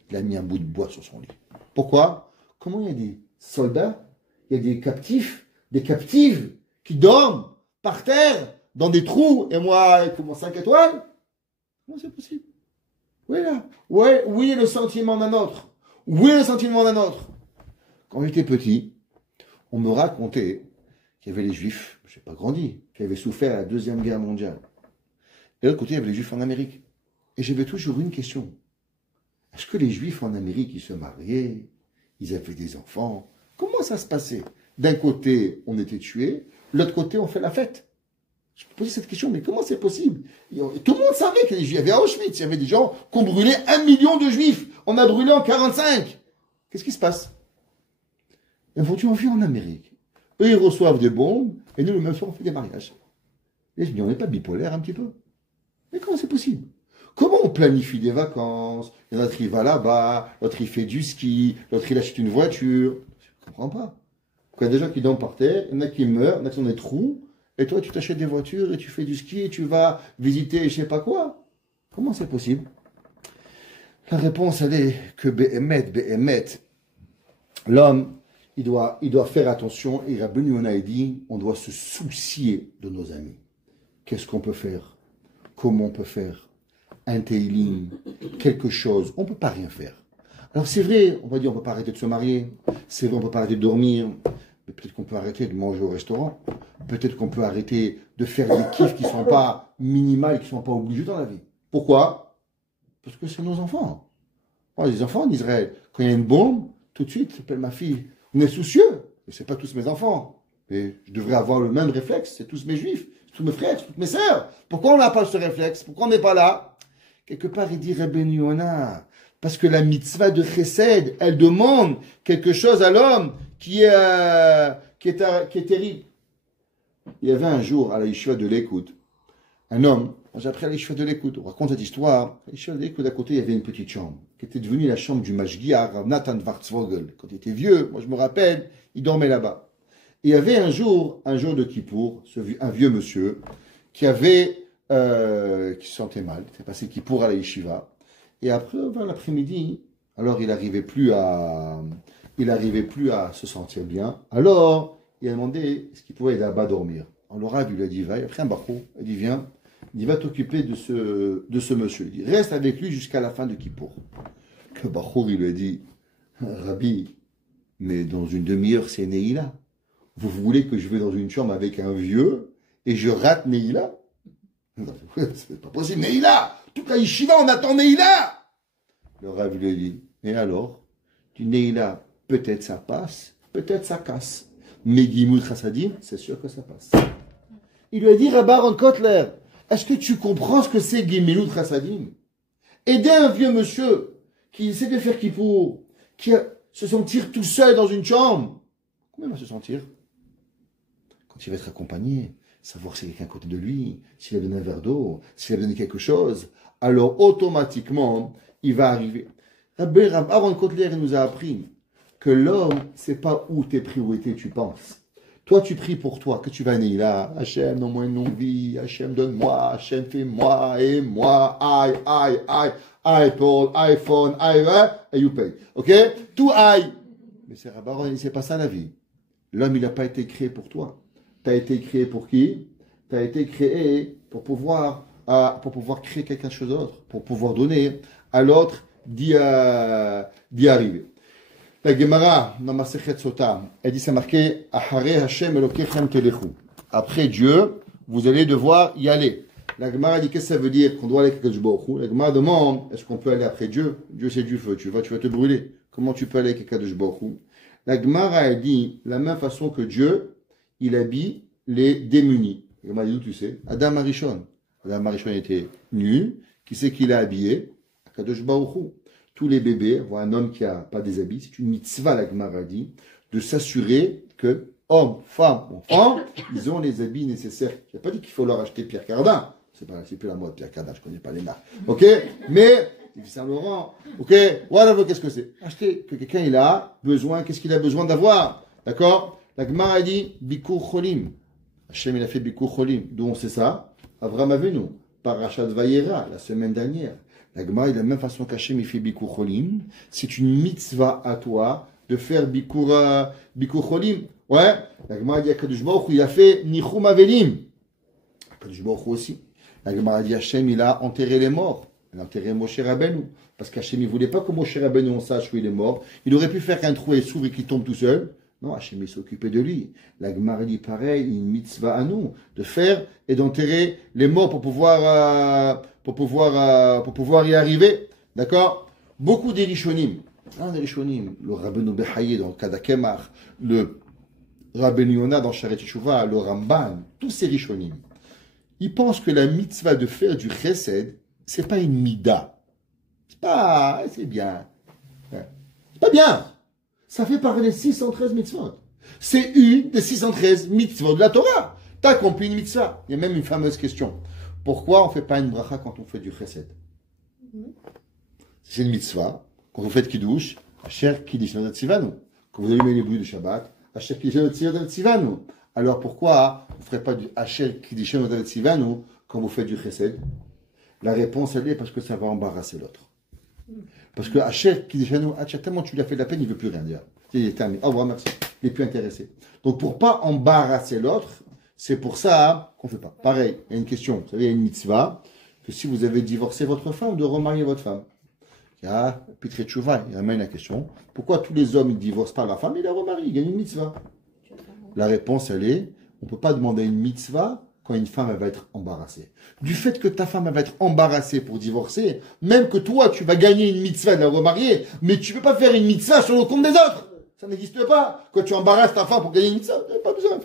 Il a mis un bout de bois sur son lit. Pourquoi? Comment il y a des soldats, il y a des captifs, des captives qui dorment par terre, dans des trous, et moi, avec mon 5 étoiles? Comment c'est possible? Où est là? Où est le sentiment d'un autre? Où est le sentiment d'un autre? Quand j'étais petit, on me racontait qu'il y avait les juifs, je n'ai pas grandi, qui avaient souffert à la 2e guerre mondiale. Et de l'autre côté, il y avait les Juifs en Amérique. Et j'avais toujours une question. Est-ce que les Juifs en Amérique, ils se mariaient, ils avaient des enfants? Comment ça se passait? D'un côté, on était tués, de l'autre côté, on fait la fête. Je me posais cette question, mais comment c'est possible? Tout le monde savait qu'il y avait à Auschwitz, il y avait des gens qui ont brûlé 1 million de Juifs. On a brûlé en 45. Qu'est-ce qui se passe? Ils vont en vie en Amérique. Eux, ils reçoivent des bombes, et nous, le même soir, on fait des mariages. Et je me dis, on n'est pas bipolaire un petit peu? Mais comment c'est possible? Comment on planifie des vacances? Il y en a qui va là-bas, l'autre il fait du ski, l'autre il achète une voiture. Je ne comprends pas. Il y a des gens qui dorment par terre, il y en a qui meurent, il y en a qui ont des trous, et toi tu t'achètes des voitures et tu fais du ski et tu vas visiter je ne sais pas quoi. Comment c'est possible? La réponse elle est que Béhémet, l'homme, il doit faire attention, et Rabbi Yonah a dit, on doit se soucier de nos amis. Qu'est-ce qu'on peut faire? Comment on peut faire? Un teilim, quelque chose, on ne peut pas rien faire. Alors c'est vrai, on va dire on ne peut pas arrêter de se marier, c'est vrai on ne peut pas arrêter de dormir, mais peut-être qu'on peut arrêter de manger au restaurant, peut-être qu'on peut arrêter de faire des kiffs qui ne sont pas minimales, qui ne sont pas obligés dans la vie. Pourquoi? Parce que c'est nos enfants. Oh, les enfants en Israël, quand il y a une bombe, tout de suite, j'appelle ma fille, on est soucieux, mais ce n'est pas tous mes enfants, mais je devrais avoir le même réflexe, c'est tous mes juifs, c'est tous mes frères, c'est toutes mes sœurs. Pourquoi on n'a pas ce réflexe? Pourquoi on n'est pas là? Quelque part, il dit Rabbi Yonah, parce que la mitzvah de Chesed, elle demande quelque chose à l'homme qui est terrible. Il y avait un jour à la yeshiva de l'Écoute, un homme, j'ai appris à la yeshiva de l'Écoute, on raconte cette histoire, à la yeshiva de l'Écoute, à côté, il y avait une petite chambre, qui était devenue la chambre du Mashgiach, Nathan Warzvogel. Quand il était vieux, moi je me rappelle, il dormait là-bas. Et il y avait un jour de Kippour, un vieux monsieur, qui se sentait mal, il était passé Kippour à la yeshiva, et après, vers l'après-midi, alors il n'arrivait plus à se sentir bien, alors il a demandé est-ce qu'il pouvait aller là-bas dormir. Alors le Rav lui a dit va, il a pris un barreau, il dit viens, il dit va t'occuper de ce monsieur, il dit reste avec lui jusqu'à la fin de Kippour. Le barreau il lui a dit Rabbi, mais dans une demi-heure c'est Neila, vous voulez que je vais dans une chambre avec un vieux et je rate Neila? C'est pas possible, Neila! Toute la yeshiva, on attend Neila! Le Rav lui a dit, et alors? Du Neila, peut-être ça passe, peut-être ça casse. Mais Gimut Chassadim, c'est sûr que ça passe. Il lui a dit, Rabbi Aaron Kotler, est-ce que tu comprends ce que c'est Gimut Chassadim? Aider un vieux monsieur qui essaie de faire Kippour, qui se sentir tout seul dans une chambre. Comment il va se sentir? Quand il va être accompagné, savoir s'il y a quelqu'un à côté de lui, s'il a donné un verre d'eau, s'il a donné quelque chose, alors automatiquement, il va arriver. Rabbi Aaron Kotler nous a appris que l'homme, c'est pas où tes priorités tu penses. Toi, tu pries pour toi, que tu vas naître là. Hachem, donne-moi une longue vie. Hachem, donne-moi. Hachem, fais-moi. Et moi. iPod, iPhone, et you pay. Ok? Tout aïe. Mais c'est Rabbi Aaron, c'est pas ça la vie. L'homme, il n'a pas été créé pour toi. Tu as été créé pour qui? Tu as été créé pour pouvoir créer quelque chose d'autre, pour pouvoir donner à l'autre d'y arriver. La Gemara, dans Masechet Sota, elle dit, c'est marqué, Ahare Hashem Elokechem Telechu. Après Dieu, vous allez devoir y aller. La Gemara dit, qu'est-ce que ça veut dire qu'on doit aller avec Kadosh Baruch Hu? La Gemara demande, est-ce qu'on peut aller après Dieu? Dieu c'est du feu, tu vas te brûler. Comment tu peux aller avec Kadosh Baruch Hu? La Gemara, elle dit, la même façon que Dieu, il habille les démunis. La Gemara dit, d'où tu sais? Adam Arishon. Adam Arishon était nu. Qui c'est qu'il a habillé? Kadosh Baruch Hu. Tous les bébés, voir un homme qui n'a pas des habits, c'est une mitzvah, la Gemara dit, de s'assurer que hommes, femmes, enfants, ils ont les habits nécessaires. Je n'ai pas dit qu'il faut leur acheter Pierre Cardin. C'est plus la mode, Pierre Cardin, je ne connais pas les marques. Ok? Mais, Saint-Laurent, ok? Voilà, qu'est-ce que c'est? Acheter que quelqu'un, il a besoin, qu'est-ce qu'il a besoin d'avoir? D'accord? La Gemara dit, Bikur Cholim. Hachem, il a fait Bikur Cholim. D'où on sait ça? Avraham Avinu, Parashat Vayera, la semaine dernière. La Gemara, de la même façon qu'Hachem il fait Bikur Cholim, c'est une mitzvah à toi de faire Bikur Cholim. Ouais, la Gemara dit à Kadosh Baruch Hu, il a fait Nichum Avelim. Kadosh Baruch Hu aussi. La Gemara dit Hachem, il a enterré les morts. Il a enterré Moshe Rabbeinu. Parce qu'Hachem, il ne voulait pas que Moshe Rabbeinu, on sache où il est mort. Il aurait pu faire qu'un trou et s'ouvre et qu'il tombe tout seul. Non, Hachem s'est occupé de lui. La Gemara dit pareil, une mitzvah à nous, de faire et d'enterrer les morts pour pouvoir y arriver. D'accord? Beaucoup des Rishonim, le Rabbeinu Behaye dans Kadakemach, le Rabbeinu Yonah dans Sharet Teshuvah, le Ramban, tous ces Rishonim, ils pensent que la mitzvah de faire du chesed, c'est pas une mida. C'est bien. C'est pas bien. Ça fait partie des 613 mitzvot. C'est une des 613 mitzvot de la Torah. T'as accompli une mitzvah. Il y a même une fameuse question. Pourquoi on ne fait pas une bracha quand on fait du chesed? C'est une mitzvah. Quand vous faites kiddush, Asher kiddush nodat tzivanu. Quand vous allumez les bougies de Shabbat, Asher kiddush nodat tzivanu. Alors pourquoi vous ne ferez pas du Asher kiddush nodat tzivanu quand vous faites du chesed? La réponse, elle est parce que ça va embarrasser l'autre. Parce que Asher kiddush nodat tzivanu, tellement tu lui as fait de la peine, il ne veut plus rien dire. Il est terminé. Au revoir, merci. Il n'est plus intéressé. Donc pour ne pas embarrasser l'autre, c'est pour ça qu'on ne fait pas. Pareil, il y a une question. Vous savez, il y a une mitzvah que si vous avez divorcé votre femme, de remarier votre femme. Il y a Pitre Tchouva, il ramène la question. Pourquoi tous les hommes ne divorcent pas la femme et la remarient? Ils gagnent une mitzvah. La réponse, elle est, on ne peut pas demander une mitzvah quand une femme elle va être embarrassée. Du fait que ta femme elle va être embarrassée pour divorcer, même que toi, tu vas gagner une mitzvah de la remarier, mais tu ne peux pas faire une mitzvah sur le compte des autres. Ça n'existe pas. Quand tu embarrasses ta femme pour gagner une mitzvah, pas besoin.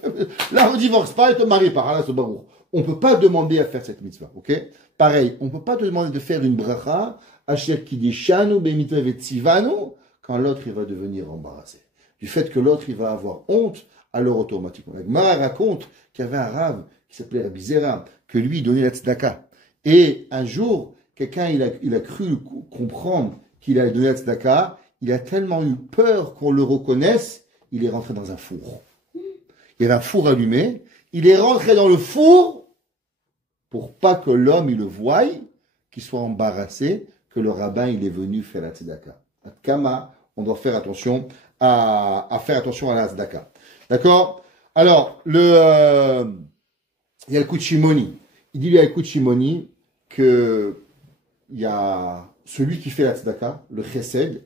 Là, on ne divorce pas et te marie par Allah, ce barour. On ne peut pas demander à faire cette mitzvah, ok? Pareil, on ne peut pas te demander de faire une bracha, Asher kidishanu be'mitzvah ve'tzivanu, quand l'autre, il va devenir embarrassé. Du fait que l'autre, il va avoir honte, alors automatiquement. La Gemara raconte qu'il y avait un rave qui s'appelait Rabbi Zera, que lui, il donnait la tzedaka. Et un jour, quelqu'un, il a cru comprendre qu'il allait donner la tzedaka, il a tellement eu peur qu'on le reconnaisse, il est rentré dans un four. Il y avait un four allumé, il est rentré dans le four pour pas que l'homme, il le voie, qu'il soit embarrassé, que le rabbin, il est venu faire la tzedaka. À Kama, on doit faire attention à faire attention à la tzedaka. D'accord? Alors, il y a le coup de Shimoni. Il dit, il y a le coup de Shimoni que il y a celui qui fait la tzedaka, le chesed,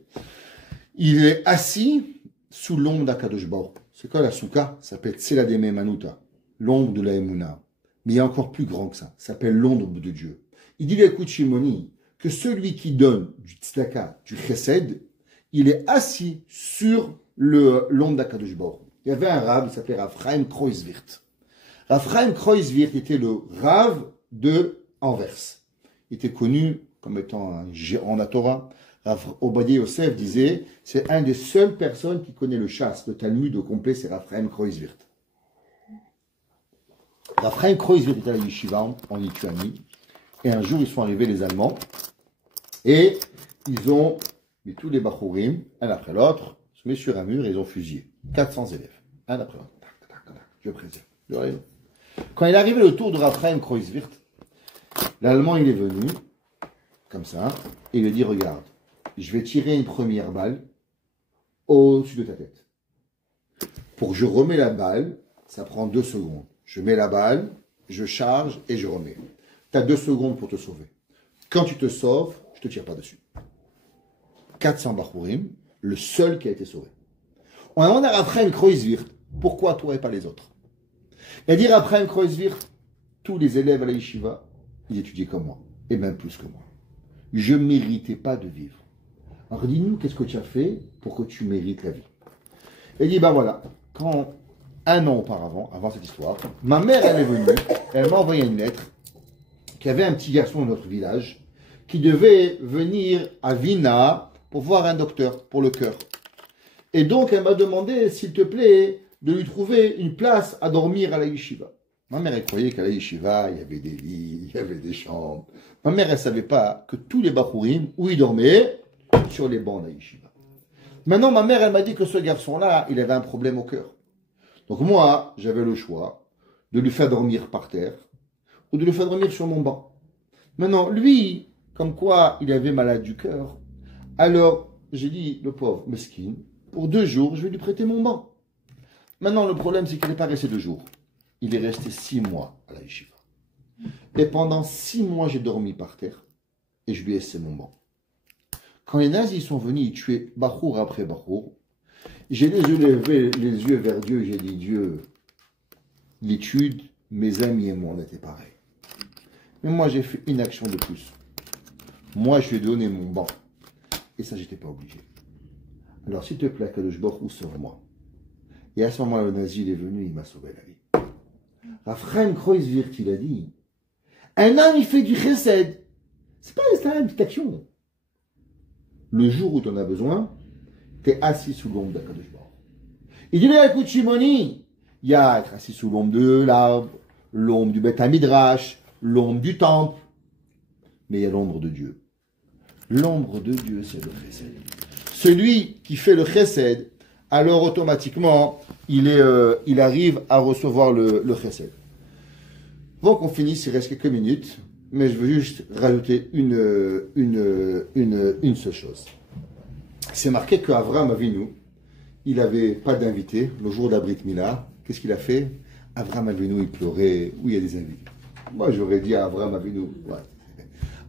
il est assis sous l'ombre d'Akadosh Baruch. C'est quoi la souka? Ça s'appelle Tselademe Manuta, l'ombre de la Emouna. Mais il y a encore plus grand que ça. Ça s'appelle l'ombre de Dieu. Il dit l'écoute Shimoni que celui qui donne du tzedaka, du chesed, il est assis sur l'ombre d'Akadosh Baruch. Il y avait un rave, il s'appelait Rav Chaim Kreuzwirt. Rav Chaim Kreuzwirt était le rave de Anvers. Il était connu comme étant un géant de la Torah. Rav Obadiah Yosef disait, c'est un des seules personnes qui connaît le chasse, le Talmud au complet, c'est Rav Chaim Kreuzwirt. Rav Chaim Kreuzwirt était à la yeshiva en Lituanie, et un jour ils sont arrivés les Allemands, et ils ont mis tous les bachourim, un après l'autre, se met sur un mur et ils ont fusillé. 400 élèves, un après l'autre. Je préserve. Quand il est arrivé le tour de Rav Chaim Kreuzwirt, l'Allemand il est venu, comme ça, et il lui dit, regarde, je vais tirer une première balle au-dessus de ta tête. Pour que je remets la balle, ça prend 2 secondes. Je mets la balle, je charge et je remets. Tu as 2 secondes pour te sauver. Quand tu te sauves, je ne te tire pas dessus. 400 Bachourim, le seul qui a été sauvé. On a demandé à Rav Chaim Kreuzwirt, pourquoi toi et pas les autres? Il a dit Rav Chaim Kreuzwirt, tous les élèves à la yeshiva, ils étudiaient comme moi, et même plus que moi. Je ne méritais pas de vivre. Alors dis-nous, qu'est-ce que tu as fait pour que tu mérites la vie? Il dit, ben voilà, quand 1 an auparavant, avant cette histoire, ma mère, elle est venue, elle m'a envoyé une lettre, qu'il y avait un petit garçon de notre village, qui devait venir à Vina pour voir un docteur pour le cœur. Et donc, elle m'a demandé, s'il te plaît, de lui trouver une place à dormir à la yeshiva. Ma mère, elle croyait qu'à la yeshiva, il y avait des lits, il y avait des chambres. Ma mère, elle ne savait pas que tous les bachourim, où ils dormaient, sur les bancs de la yeshiva. Maintenant, ma mère, elle m'a dit que ce garçon-là, il avait un problème au cœur. Donc moi, j'avais le choix de lui faire dormir par terre ou de le faire dormir sur mon banc. Maintenant, lui, comme quoi il avait malade du cœur, alors j'ai dit, le pauvre mesquine, pour 2 jours, je vais lui prêter mon banc. Maintenant, le problème, c'est qu'il n'est pas resté 2 jours. Il est resté 6 mois à la yeshiva. Et pendant 6 mois, j'ai dormi par terre et je lui ai laissé mon banc. Quand les nazis sont venus, ils tuaient Bachour après Bachour. J'ai les yeux vers Dieu, j'ai dit, Dieu, l'étude, mes amis et moi, on était pareils. Mais moi, j'ai fait une action de plus. Moi, je lui ai donné mon banc. Et ça, j'étais pas obligé. Alors, s'il te plaît, Kadosh Baruch Hu, sauve-moi. Et à ce moment-là, le nazi, il est venu, il m'a sauvé la vie. Raphaël Kreuzwirt, il a dit, un homme, il fait du chesed. C'est pas une petite action. Le jour où tu en as besoin, tu es assis sous l'ombre d'Akadosh Baruch Hu. Il dit, mais écoute, Shimoni, il y a être assis sous l'ombre de l'arbre, l'ombre du Beth Midrash, l'ombre du temple, mais il y a l'ombre de Dieu. L'ombre de Dieu, c'est le chesed. Celui qui fait le chesed, alors automatiquement, il arrive à recevoir le chesed. Avant qu'on finisse, il reste quelques minutes, mais je veux juste rajouter une seule chose. C'est marqué qu'Avram Avinu, il n'avait pas d'invité le jour d'Abrit Mila. Qu'est-ce qu'il a fait? Avram Avinu, il pleurait. Oui, il y a des invités. Moi, j'aurais dit à Avram Avinu, ouais.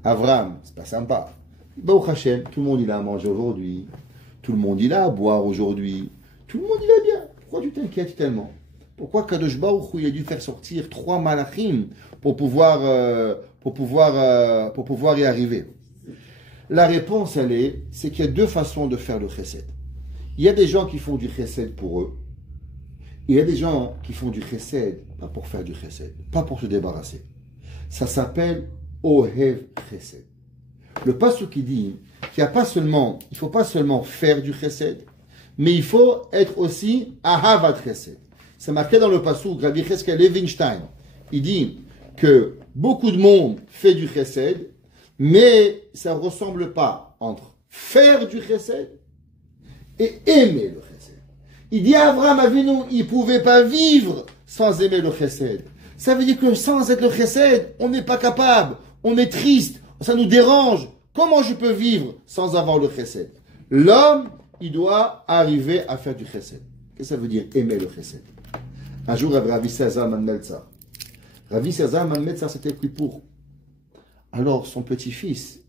Avram, c'est pas sympa. Baruch Hashem, tout le monde il a à manger aujourd'hui. Tout le monde il a à boire aujourd'hui. Tout le monde il va bien. Pourquoi tu t'inquiètes tellement? Pourquoi Kadosh Baruch Hu, il a dû faire sortir 3 malachim pour pouvoir y arriver? La réponse, c'est qu'il y a 2 façons de faire le chesed. Il y a des gens qui font du chesed pour eux. Il y a des gens qui font du chesed, pas pour faire du chesed, pas pour se débarrasser. Ça s'appelle Ohev Chesed. Le passage qui dit qu'il il ne faut pas seulement faire du chesed, mais il faut être aussi Ahavat Chesed. C'est marqué dans le passage, Rabbi Cheskel Levinstein, il dit que beaucoup de monde fait du chesed, mais ça ne ressemble pas entre faire du chesed et aimer le chesed. Il dit Avraham Avinu, il ne pouvait pas vivre sans aimer le chesed. Ça veut dire que sans être le chesed, on n'est pas capable, on est triste, ça nous dérange. Comment je peux vivre sans avoir le chesed? L'homme, il doit arriver à faire du chesed. Qu'est-ce que ça veut dire aimer le chesed? Un jour, Rabbi César Manmelza. Rabbi César Manmelza, c'était Kippour. Alors, son petit-fils,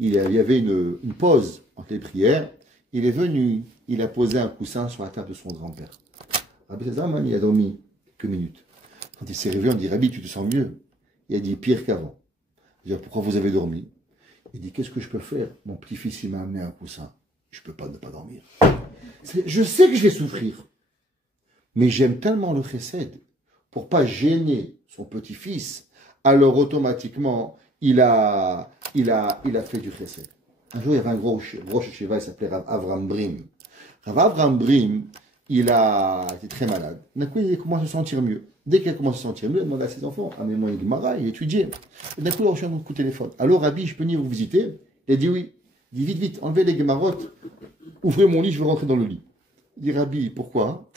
il y avait une pause entre les prières. Il est venu, il a posé un coussin sur la table de son grand-père. Rabbi César Man, il a dormi quelques minutes. Quand il s'est réveillé, on dit, Rabbi, tu te sens mieux? Il a dit, pire qu'avant. Il dit, pourquoi vous avez dormi? Il dit, qu'est-ce que je peux faire? Mon petit-fils, il m'a amené un coussin. Je ne peux pas ne pas dormir. Je sais que je vais souffrir. Mais j'aime tellement le chesed pour pas gêner son petit-fils. Alors automatiquement, il a fait du chesed. Un jour, il y avait un gros shiva, il s'appelait Rav Avram Brim. Rav Avram Brim, il a été très malade. D'un coup, il commence à se sentir mieux. Dès qu'il commence à se sentir mieux, il demande à ses enfants, amenez-moi une Gemara, il étudiait. Et d'un coup, il a reçu un coup de téléphone. Alors, Rabbi, je peux venir vous visiter? Il a dit oui. Il dit vite, enlevez les Gemarotes, ouvrez mon lit, je vais rentrer dans le lit. Il dit Rabbi, pourquoi?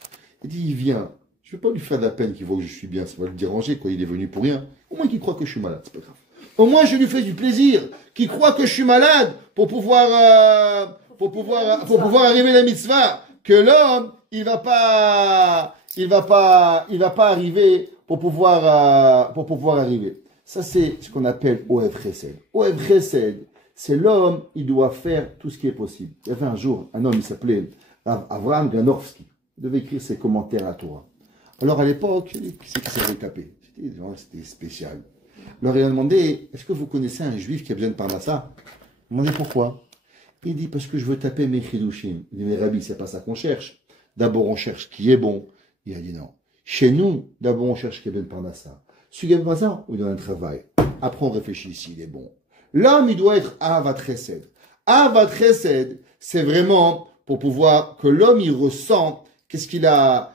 Il dit, il vient. Je ne vais pas lui faire de la peine qu'il voit que je suis bien, ça va le déranger, quoi. Il est venu pour rien. Au moins qu'il croit que je suis malade, c'est pas grave. Au moins, je lui fais du plaisir, qu'il croit que je suis malade pour pouvoir arriver à la mitzvah. Que l'homme, il va pas arriver pour pouvoir arriver. Ça, c'est ce qu'on appelle Ohev Chesed. Ohev Chesed, c'est l'homme, il doit faire tout ce qui est possible. Il y avait un jour, un homme, il s'appelait Avraham Granovski. Il devait écrire ses commentaires à la Torah. Alors, à l'époque, qui c'est qui savait taper? C'était spécial. Alors, il a demandé, est-ce que vous connaissez un juif qui a besoin de parnassa? Il m'a demandé pourquoi. Il dit, parce que je veux taper mes chidushim. Il dit, mais Rabbi, c'est pas ça qu'on cherche. D'abord, on cherche qui est bon. Il a dit non. Chez nous, d'abord, on cherche qui a besoin de parnassa. Celui qui a besoin de parnassa, on lui donne un travail. Après, on réfléchit s'il est bon. L'homme, il doit être Ahavat Chesed. Ahavat Chesed, c'est vraiment pour pouvoir, que l'homme, il ressent qu'est-ce qu'il a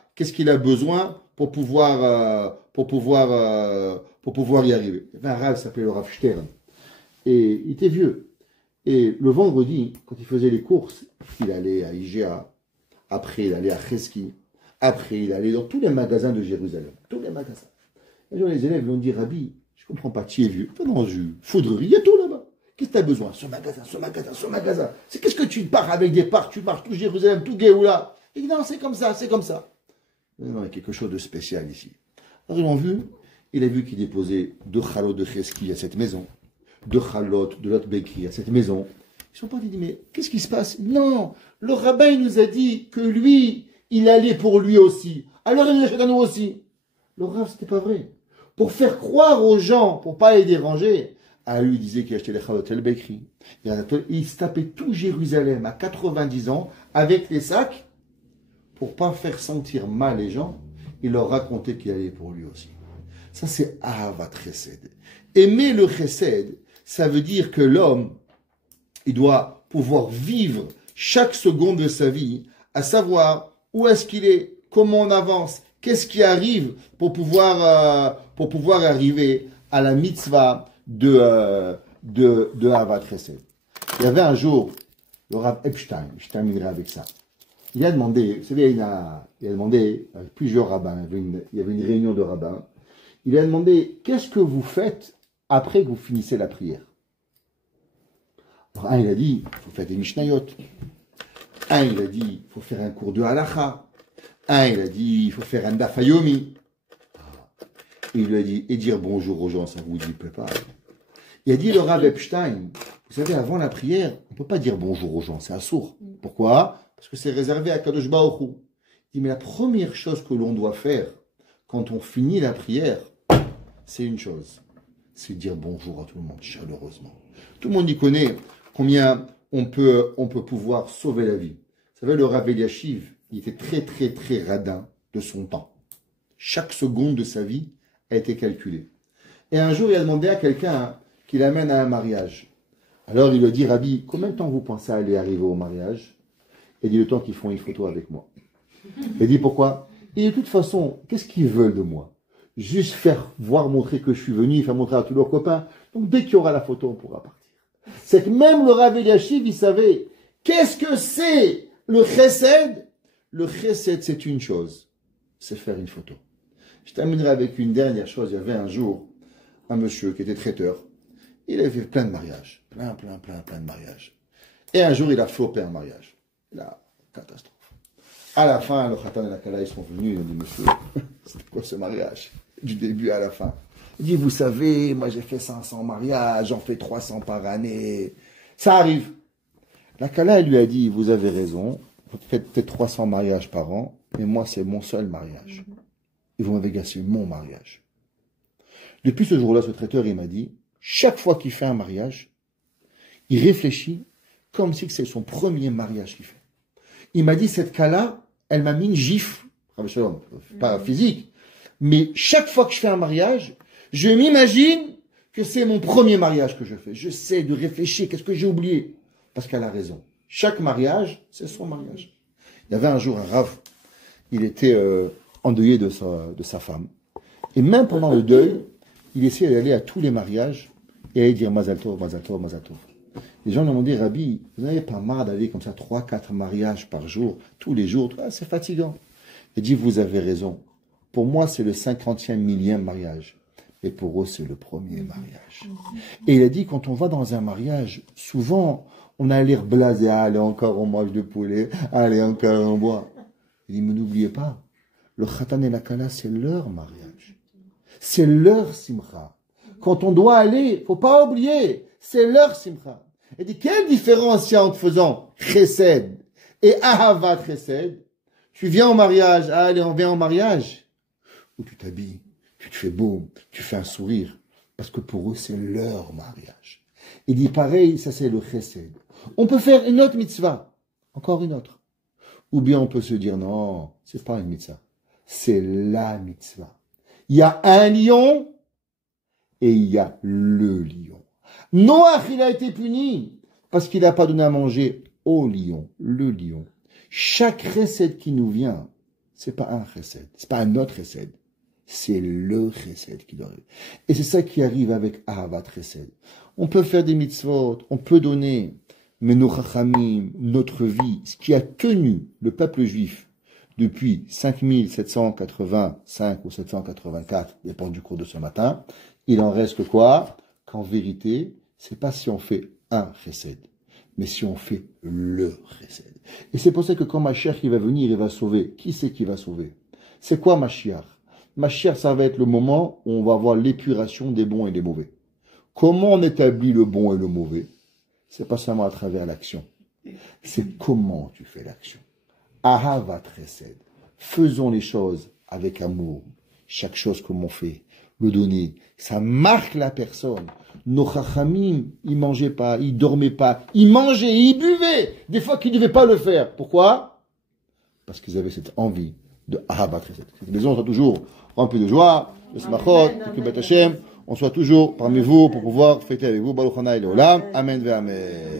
besoin pour pouvoir y arriver. Il y avait un Rav qui s'appelait le Rav Stern. Et il était vieux. Et le vendredi, quand il faisait les courses, il allait à IGA, après il allait à Cheski, après il allait dans tous les magasins de Jérusalem. Tous les magasins. Un jour, les élèves lui ont dit, Rabbi, je ne comprends pas, tu es vieux. Dans une foudrerie, il y a tout là-bas. Qu'est-ce que tu as besoin? Ce magasin. C'est qu'est-ce que tu pars avec des parcs, tu pars tout Jérusalem, tout Géoula. Il dit, non, c'est comme ça. Non, il y a quelque chose de spécial ici. Alors, ils l'ont vu. Il a vu qu'il déposait 2 chalotes de Cheski à cette maison, 2 chalotes de l'autre Bekri à cette maison. Ils sont pas dit, mais qu'est-ce qui se passe? Non, le rabbin il nous a dit que lui, il allait pour lui aussi. Alors il nous achète à nous aussi. Le rabbin, c'était pas vrai. Pour faire croire aux gens, pour pas les déranger, lui il disait qu'il achetait les Chalot El Bekri. Il se tapait tout Jérusalem à 90 ans avec les sacs pour pas faire sentir mal les gens. Il leur racontait qu'il allait pour lui aussi. Ça c'est Ahavat Chesed. Aimer le Chesed, ça veut dire que l'homme, il doit pouvoir vivre chaque seconde de sa vie, à savoir où est-ce qu'il est, comment on avance, qu'est-ce qui arrive pour pouvoir arriver à la mitzvah de Ahavat Chesed. Il y avait un jour, le Rav Epstein, je terminerai avec ça. Il a demandé, vous savez, il a demandé à plusieurs rabbins, il y avait une réunion de rabbins, il a demandé, qu'est-ce que vous faites après que vous finissez la prière? Alors, un, il a dit, il faut faire des Mishnayot. Un, il a dit, il faut faire un cours de Halacha. Un, il a dit, il faut faire un Dafayomi. Il lui a dit, et dire bonjour aux gens, ça vous dit pas. Il a dit, le Rav Epstein, vous savez, avant la prière, on ne peut pas dire bonjour aux gens, c'est assourd. Pourquoi? Parce que c'est réservé à Kadosh Baruch Hu. Il dit, mais la première chose que l'on doit faire quand on finit la prière, c'est une chose, c'est dire bonjour à tout le monde, chaleureusement. Tout le monde y connaît combien on peut pouvoir sauver la vie. Vous savez, le Rav Eliashiv, il était très, très, très radin de son temps. Chaque seconde de sa vie a été calculée. Et un jour, il a demandé à quelqu'un qu'il amène à un mariage. Alors, il lui a dit, Rabbi, combien de temps vous pensez aller arriver au mariage? Il dit, le temps qu'ils font une photo avec moi. Il dit, pourquoi? Et de toute façon, qu'est-ce qu'ils veulent de moi? Juste faire voir, montrer que je suis venu, faire montrer à tous leurs copains. Donc, dès qu'il y aura la photo, on pourra partir. C'est que même le Rav Eliashiv, il savait, qu'est-ce que c'est le chesed? Le chesed, c'est une chose, c'est faire une photo. Je terminerai avec une dernière chose. Il y avait un jour un monsieur qui était traiteur. Il avait fait plein de mariages. Plein de mariages. Et un jour, il a flopé un mariage. La catastrophe. À la fin, le Khatan et la Kala, ils sont venus. Ils ont dit, monsieur, c'était quoi ce mariage? Du début à la fin. Il dit, vous savez, moi j'ai fait 500 mariages, j'en fais 300 par année. Ça arrive. La Kala, elle lui a dit, vous avez raison, vous faites peut-être 300 mariages par an, mais moi c'est mon seul mariage. Et vous m'avez gâché mon mariage. Depuis ce jour-là, ce traiteur, il m'a dit, chaque fois qu'il fait un mariage, il réfléchit comme si c'est son premier mariage qu'il fait. Il m'a dit, cette Kala, elle m'a mis une gifle, pas physique, mais chaque fois que je fais un mariage, je m'imagine que c'est mon premier mariage que je fais. Je sais de réfléchir, qu'est-ce que j'ai oublié? Parce qu'elle a raison. Chaque mariage, c'est son mariage. Il y avait un jour un Rav, il était endeuillé de sa femme. Et même pendant le deuil, il essayait d'aller à tous les mariages et aller dire Mazal Tov, Mazal Tov, Mazal Tov. Les gens lui ont dit, Rabbi, vous n'avez pas marre d'aller comme ça 3-4 mariages par jour, tous les jours, c'est fatigant. Il dit, vous avez raison. Pour moi, c'est le 50e millième mariage. Et pour eux, c'est le premier mariage. Et il a dit, quand on va dans un mariage, souvent, on a l'air blasé. Allez, encore on mange de poulet. Allez, encore on boit. Il dit, mais n'oubliez pas, le Khatan et la Kala, c'est leur mariage. C'est leur simcha. Quand on doit aller, faut pas oublier, c'est leur simcha. Il dit, quelle différence il y a entre faisant chesed et ahavat chesed? Tu viens au mariage, allez, on vient au mariage. Où tu t'habilles, tu te fais beau, tu fais un sourire. Parce que pour eux, c'est leur mariage. Il dit, pareil, ça c'est le chesed. On peut faire une autre mitzvah, encore une autre. Ou bien on peut se dire, non, c'est pas une mitzvah, c'est la mitzvah. Il y a un lion et il y a le lion. Noach, il a été puni parce qu'il n'a pas donné à manger au lion, le lion. Chaque chesed qui nous vient, c'est pas un chesed, c'est pas un autre chesed, c'est le chesed qui doit arriver. Et c'est ça qui arrive avec Ahavat chesed. On peut faire des mitzvot, on peut donner, mais nos chachamim, notre vie, ce qui a tenu le peuple juif depuis 5785 ou 784, dépend du cours de ce matin, il en reste quoi? Qu'en vérité, c'est pas si on fait un chesed, mais si on fait le chesed. Et c'est pour ça que quand Mashiach il va venir, il va sauver. Qui c'est qui va sauver? C'est quoi Mashiach? Mashiach, ça va être le moment où on va avoir l'épuration des bons et des mauvais. Comment on établit le bon et le mauvais? c'est pas seulement à travers l'action. C'est comment tu fais l'action. Ahavat chesed. Faisons les choses avec amour. Chaque chose que l'on fait, le donner, ça marque la personne. Nos chachamim, ils mangeaient pas, ils dormaient pas, ils mangeaient, ils buvaient, des fois qu'ils ne devaient pas le faire. Pourquoi? Parce qu'ils avaient cette envie de Ahavat chesed. Cette maison soit toujours remplie de joie, de smachot, de Kibbat Hashem. On soit toujours parmi vous pour pouvoir fêter avec vous. Baruch Hanai Leolam. Amen ve Amen.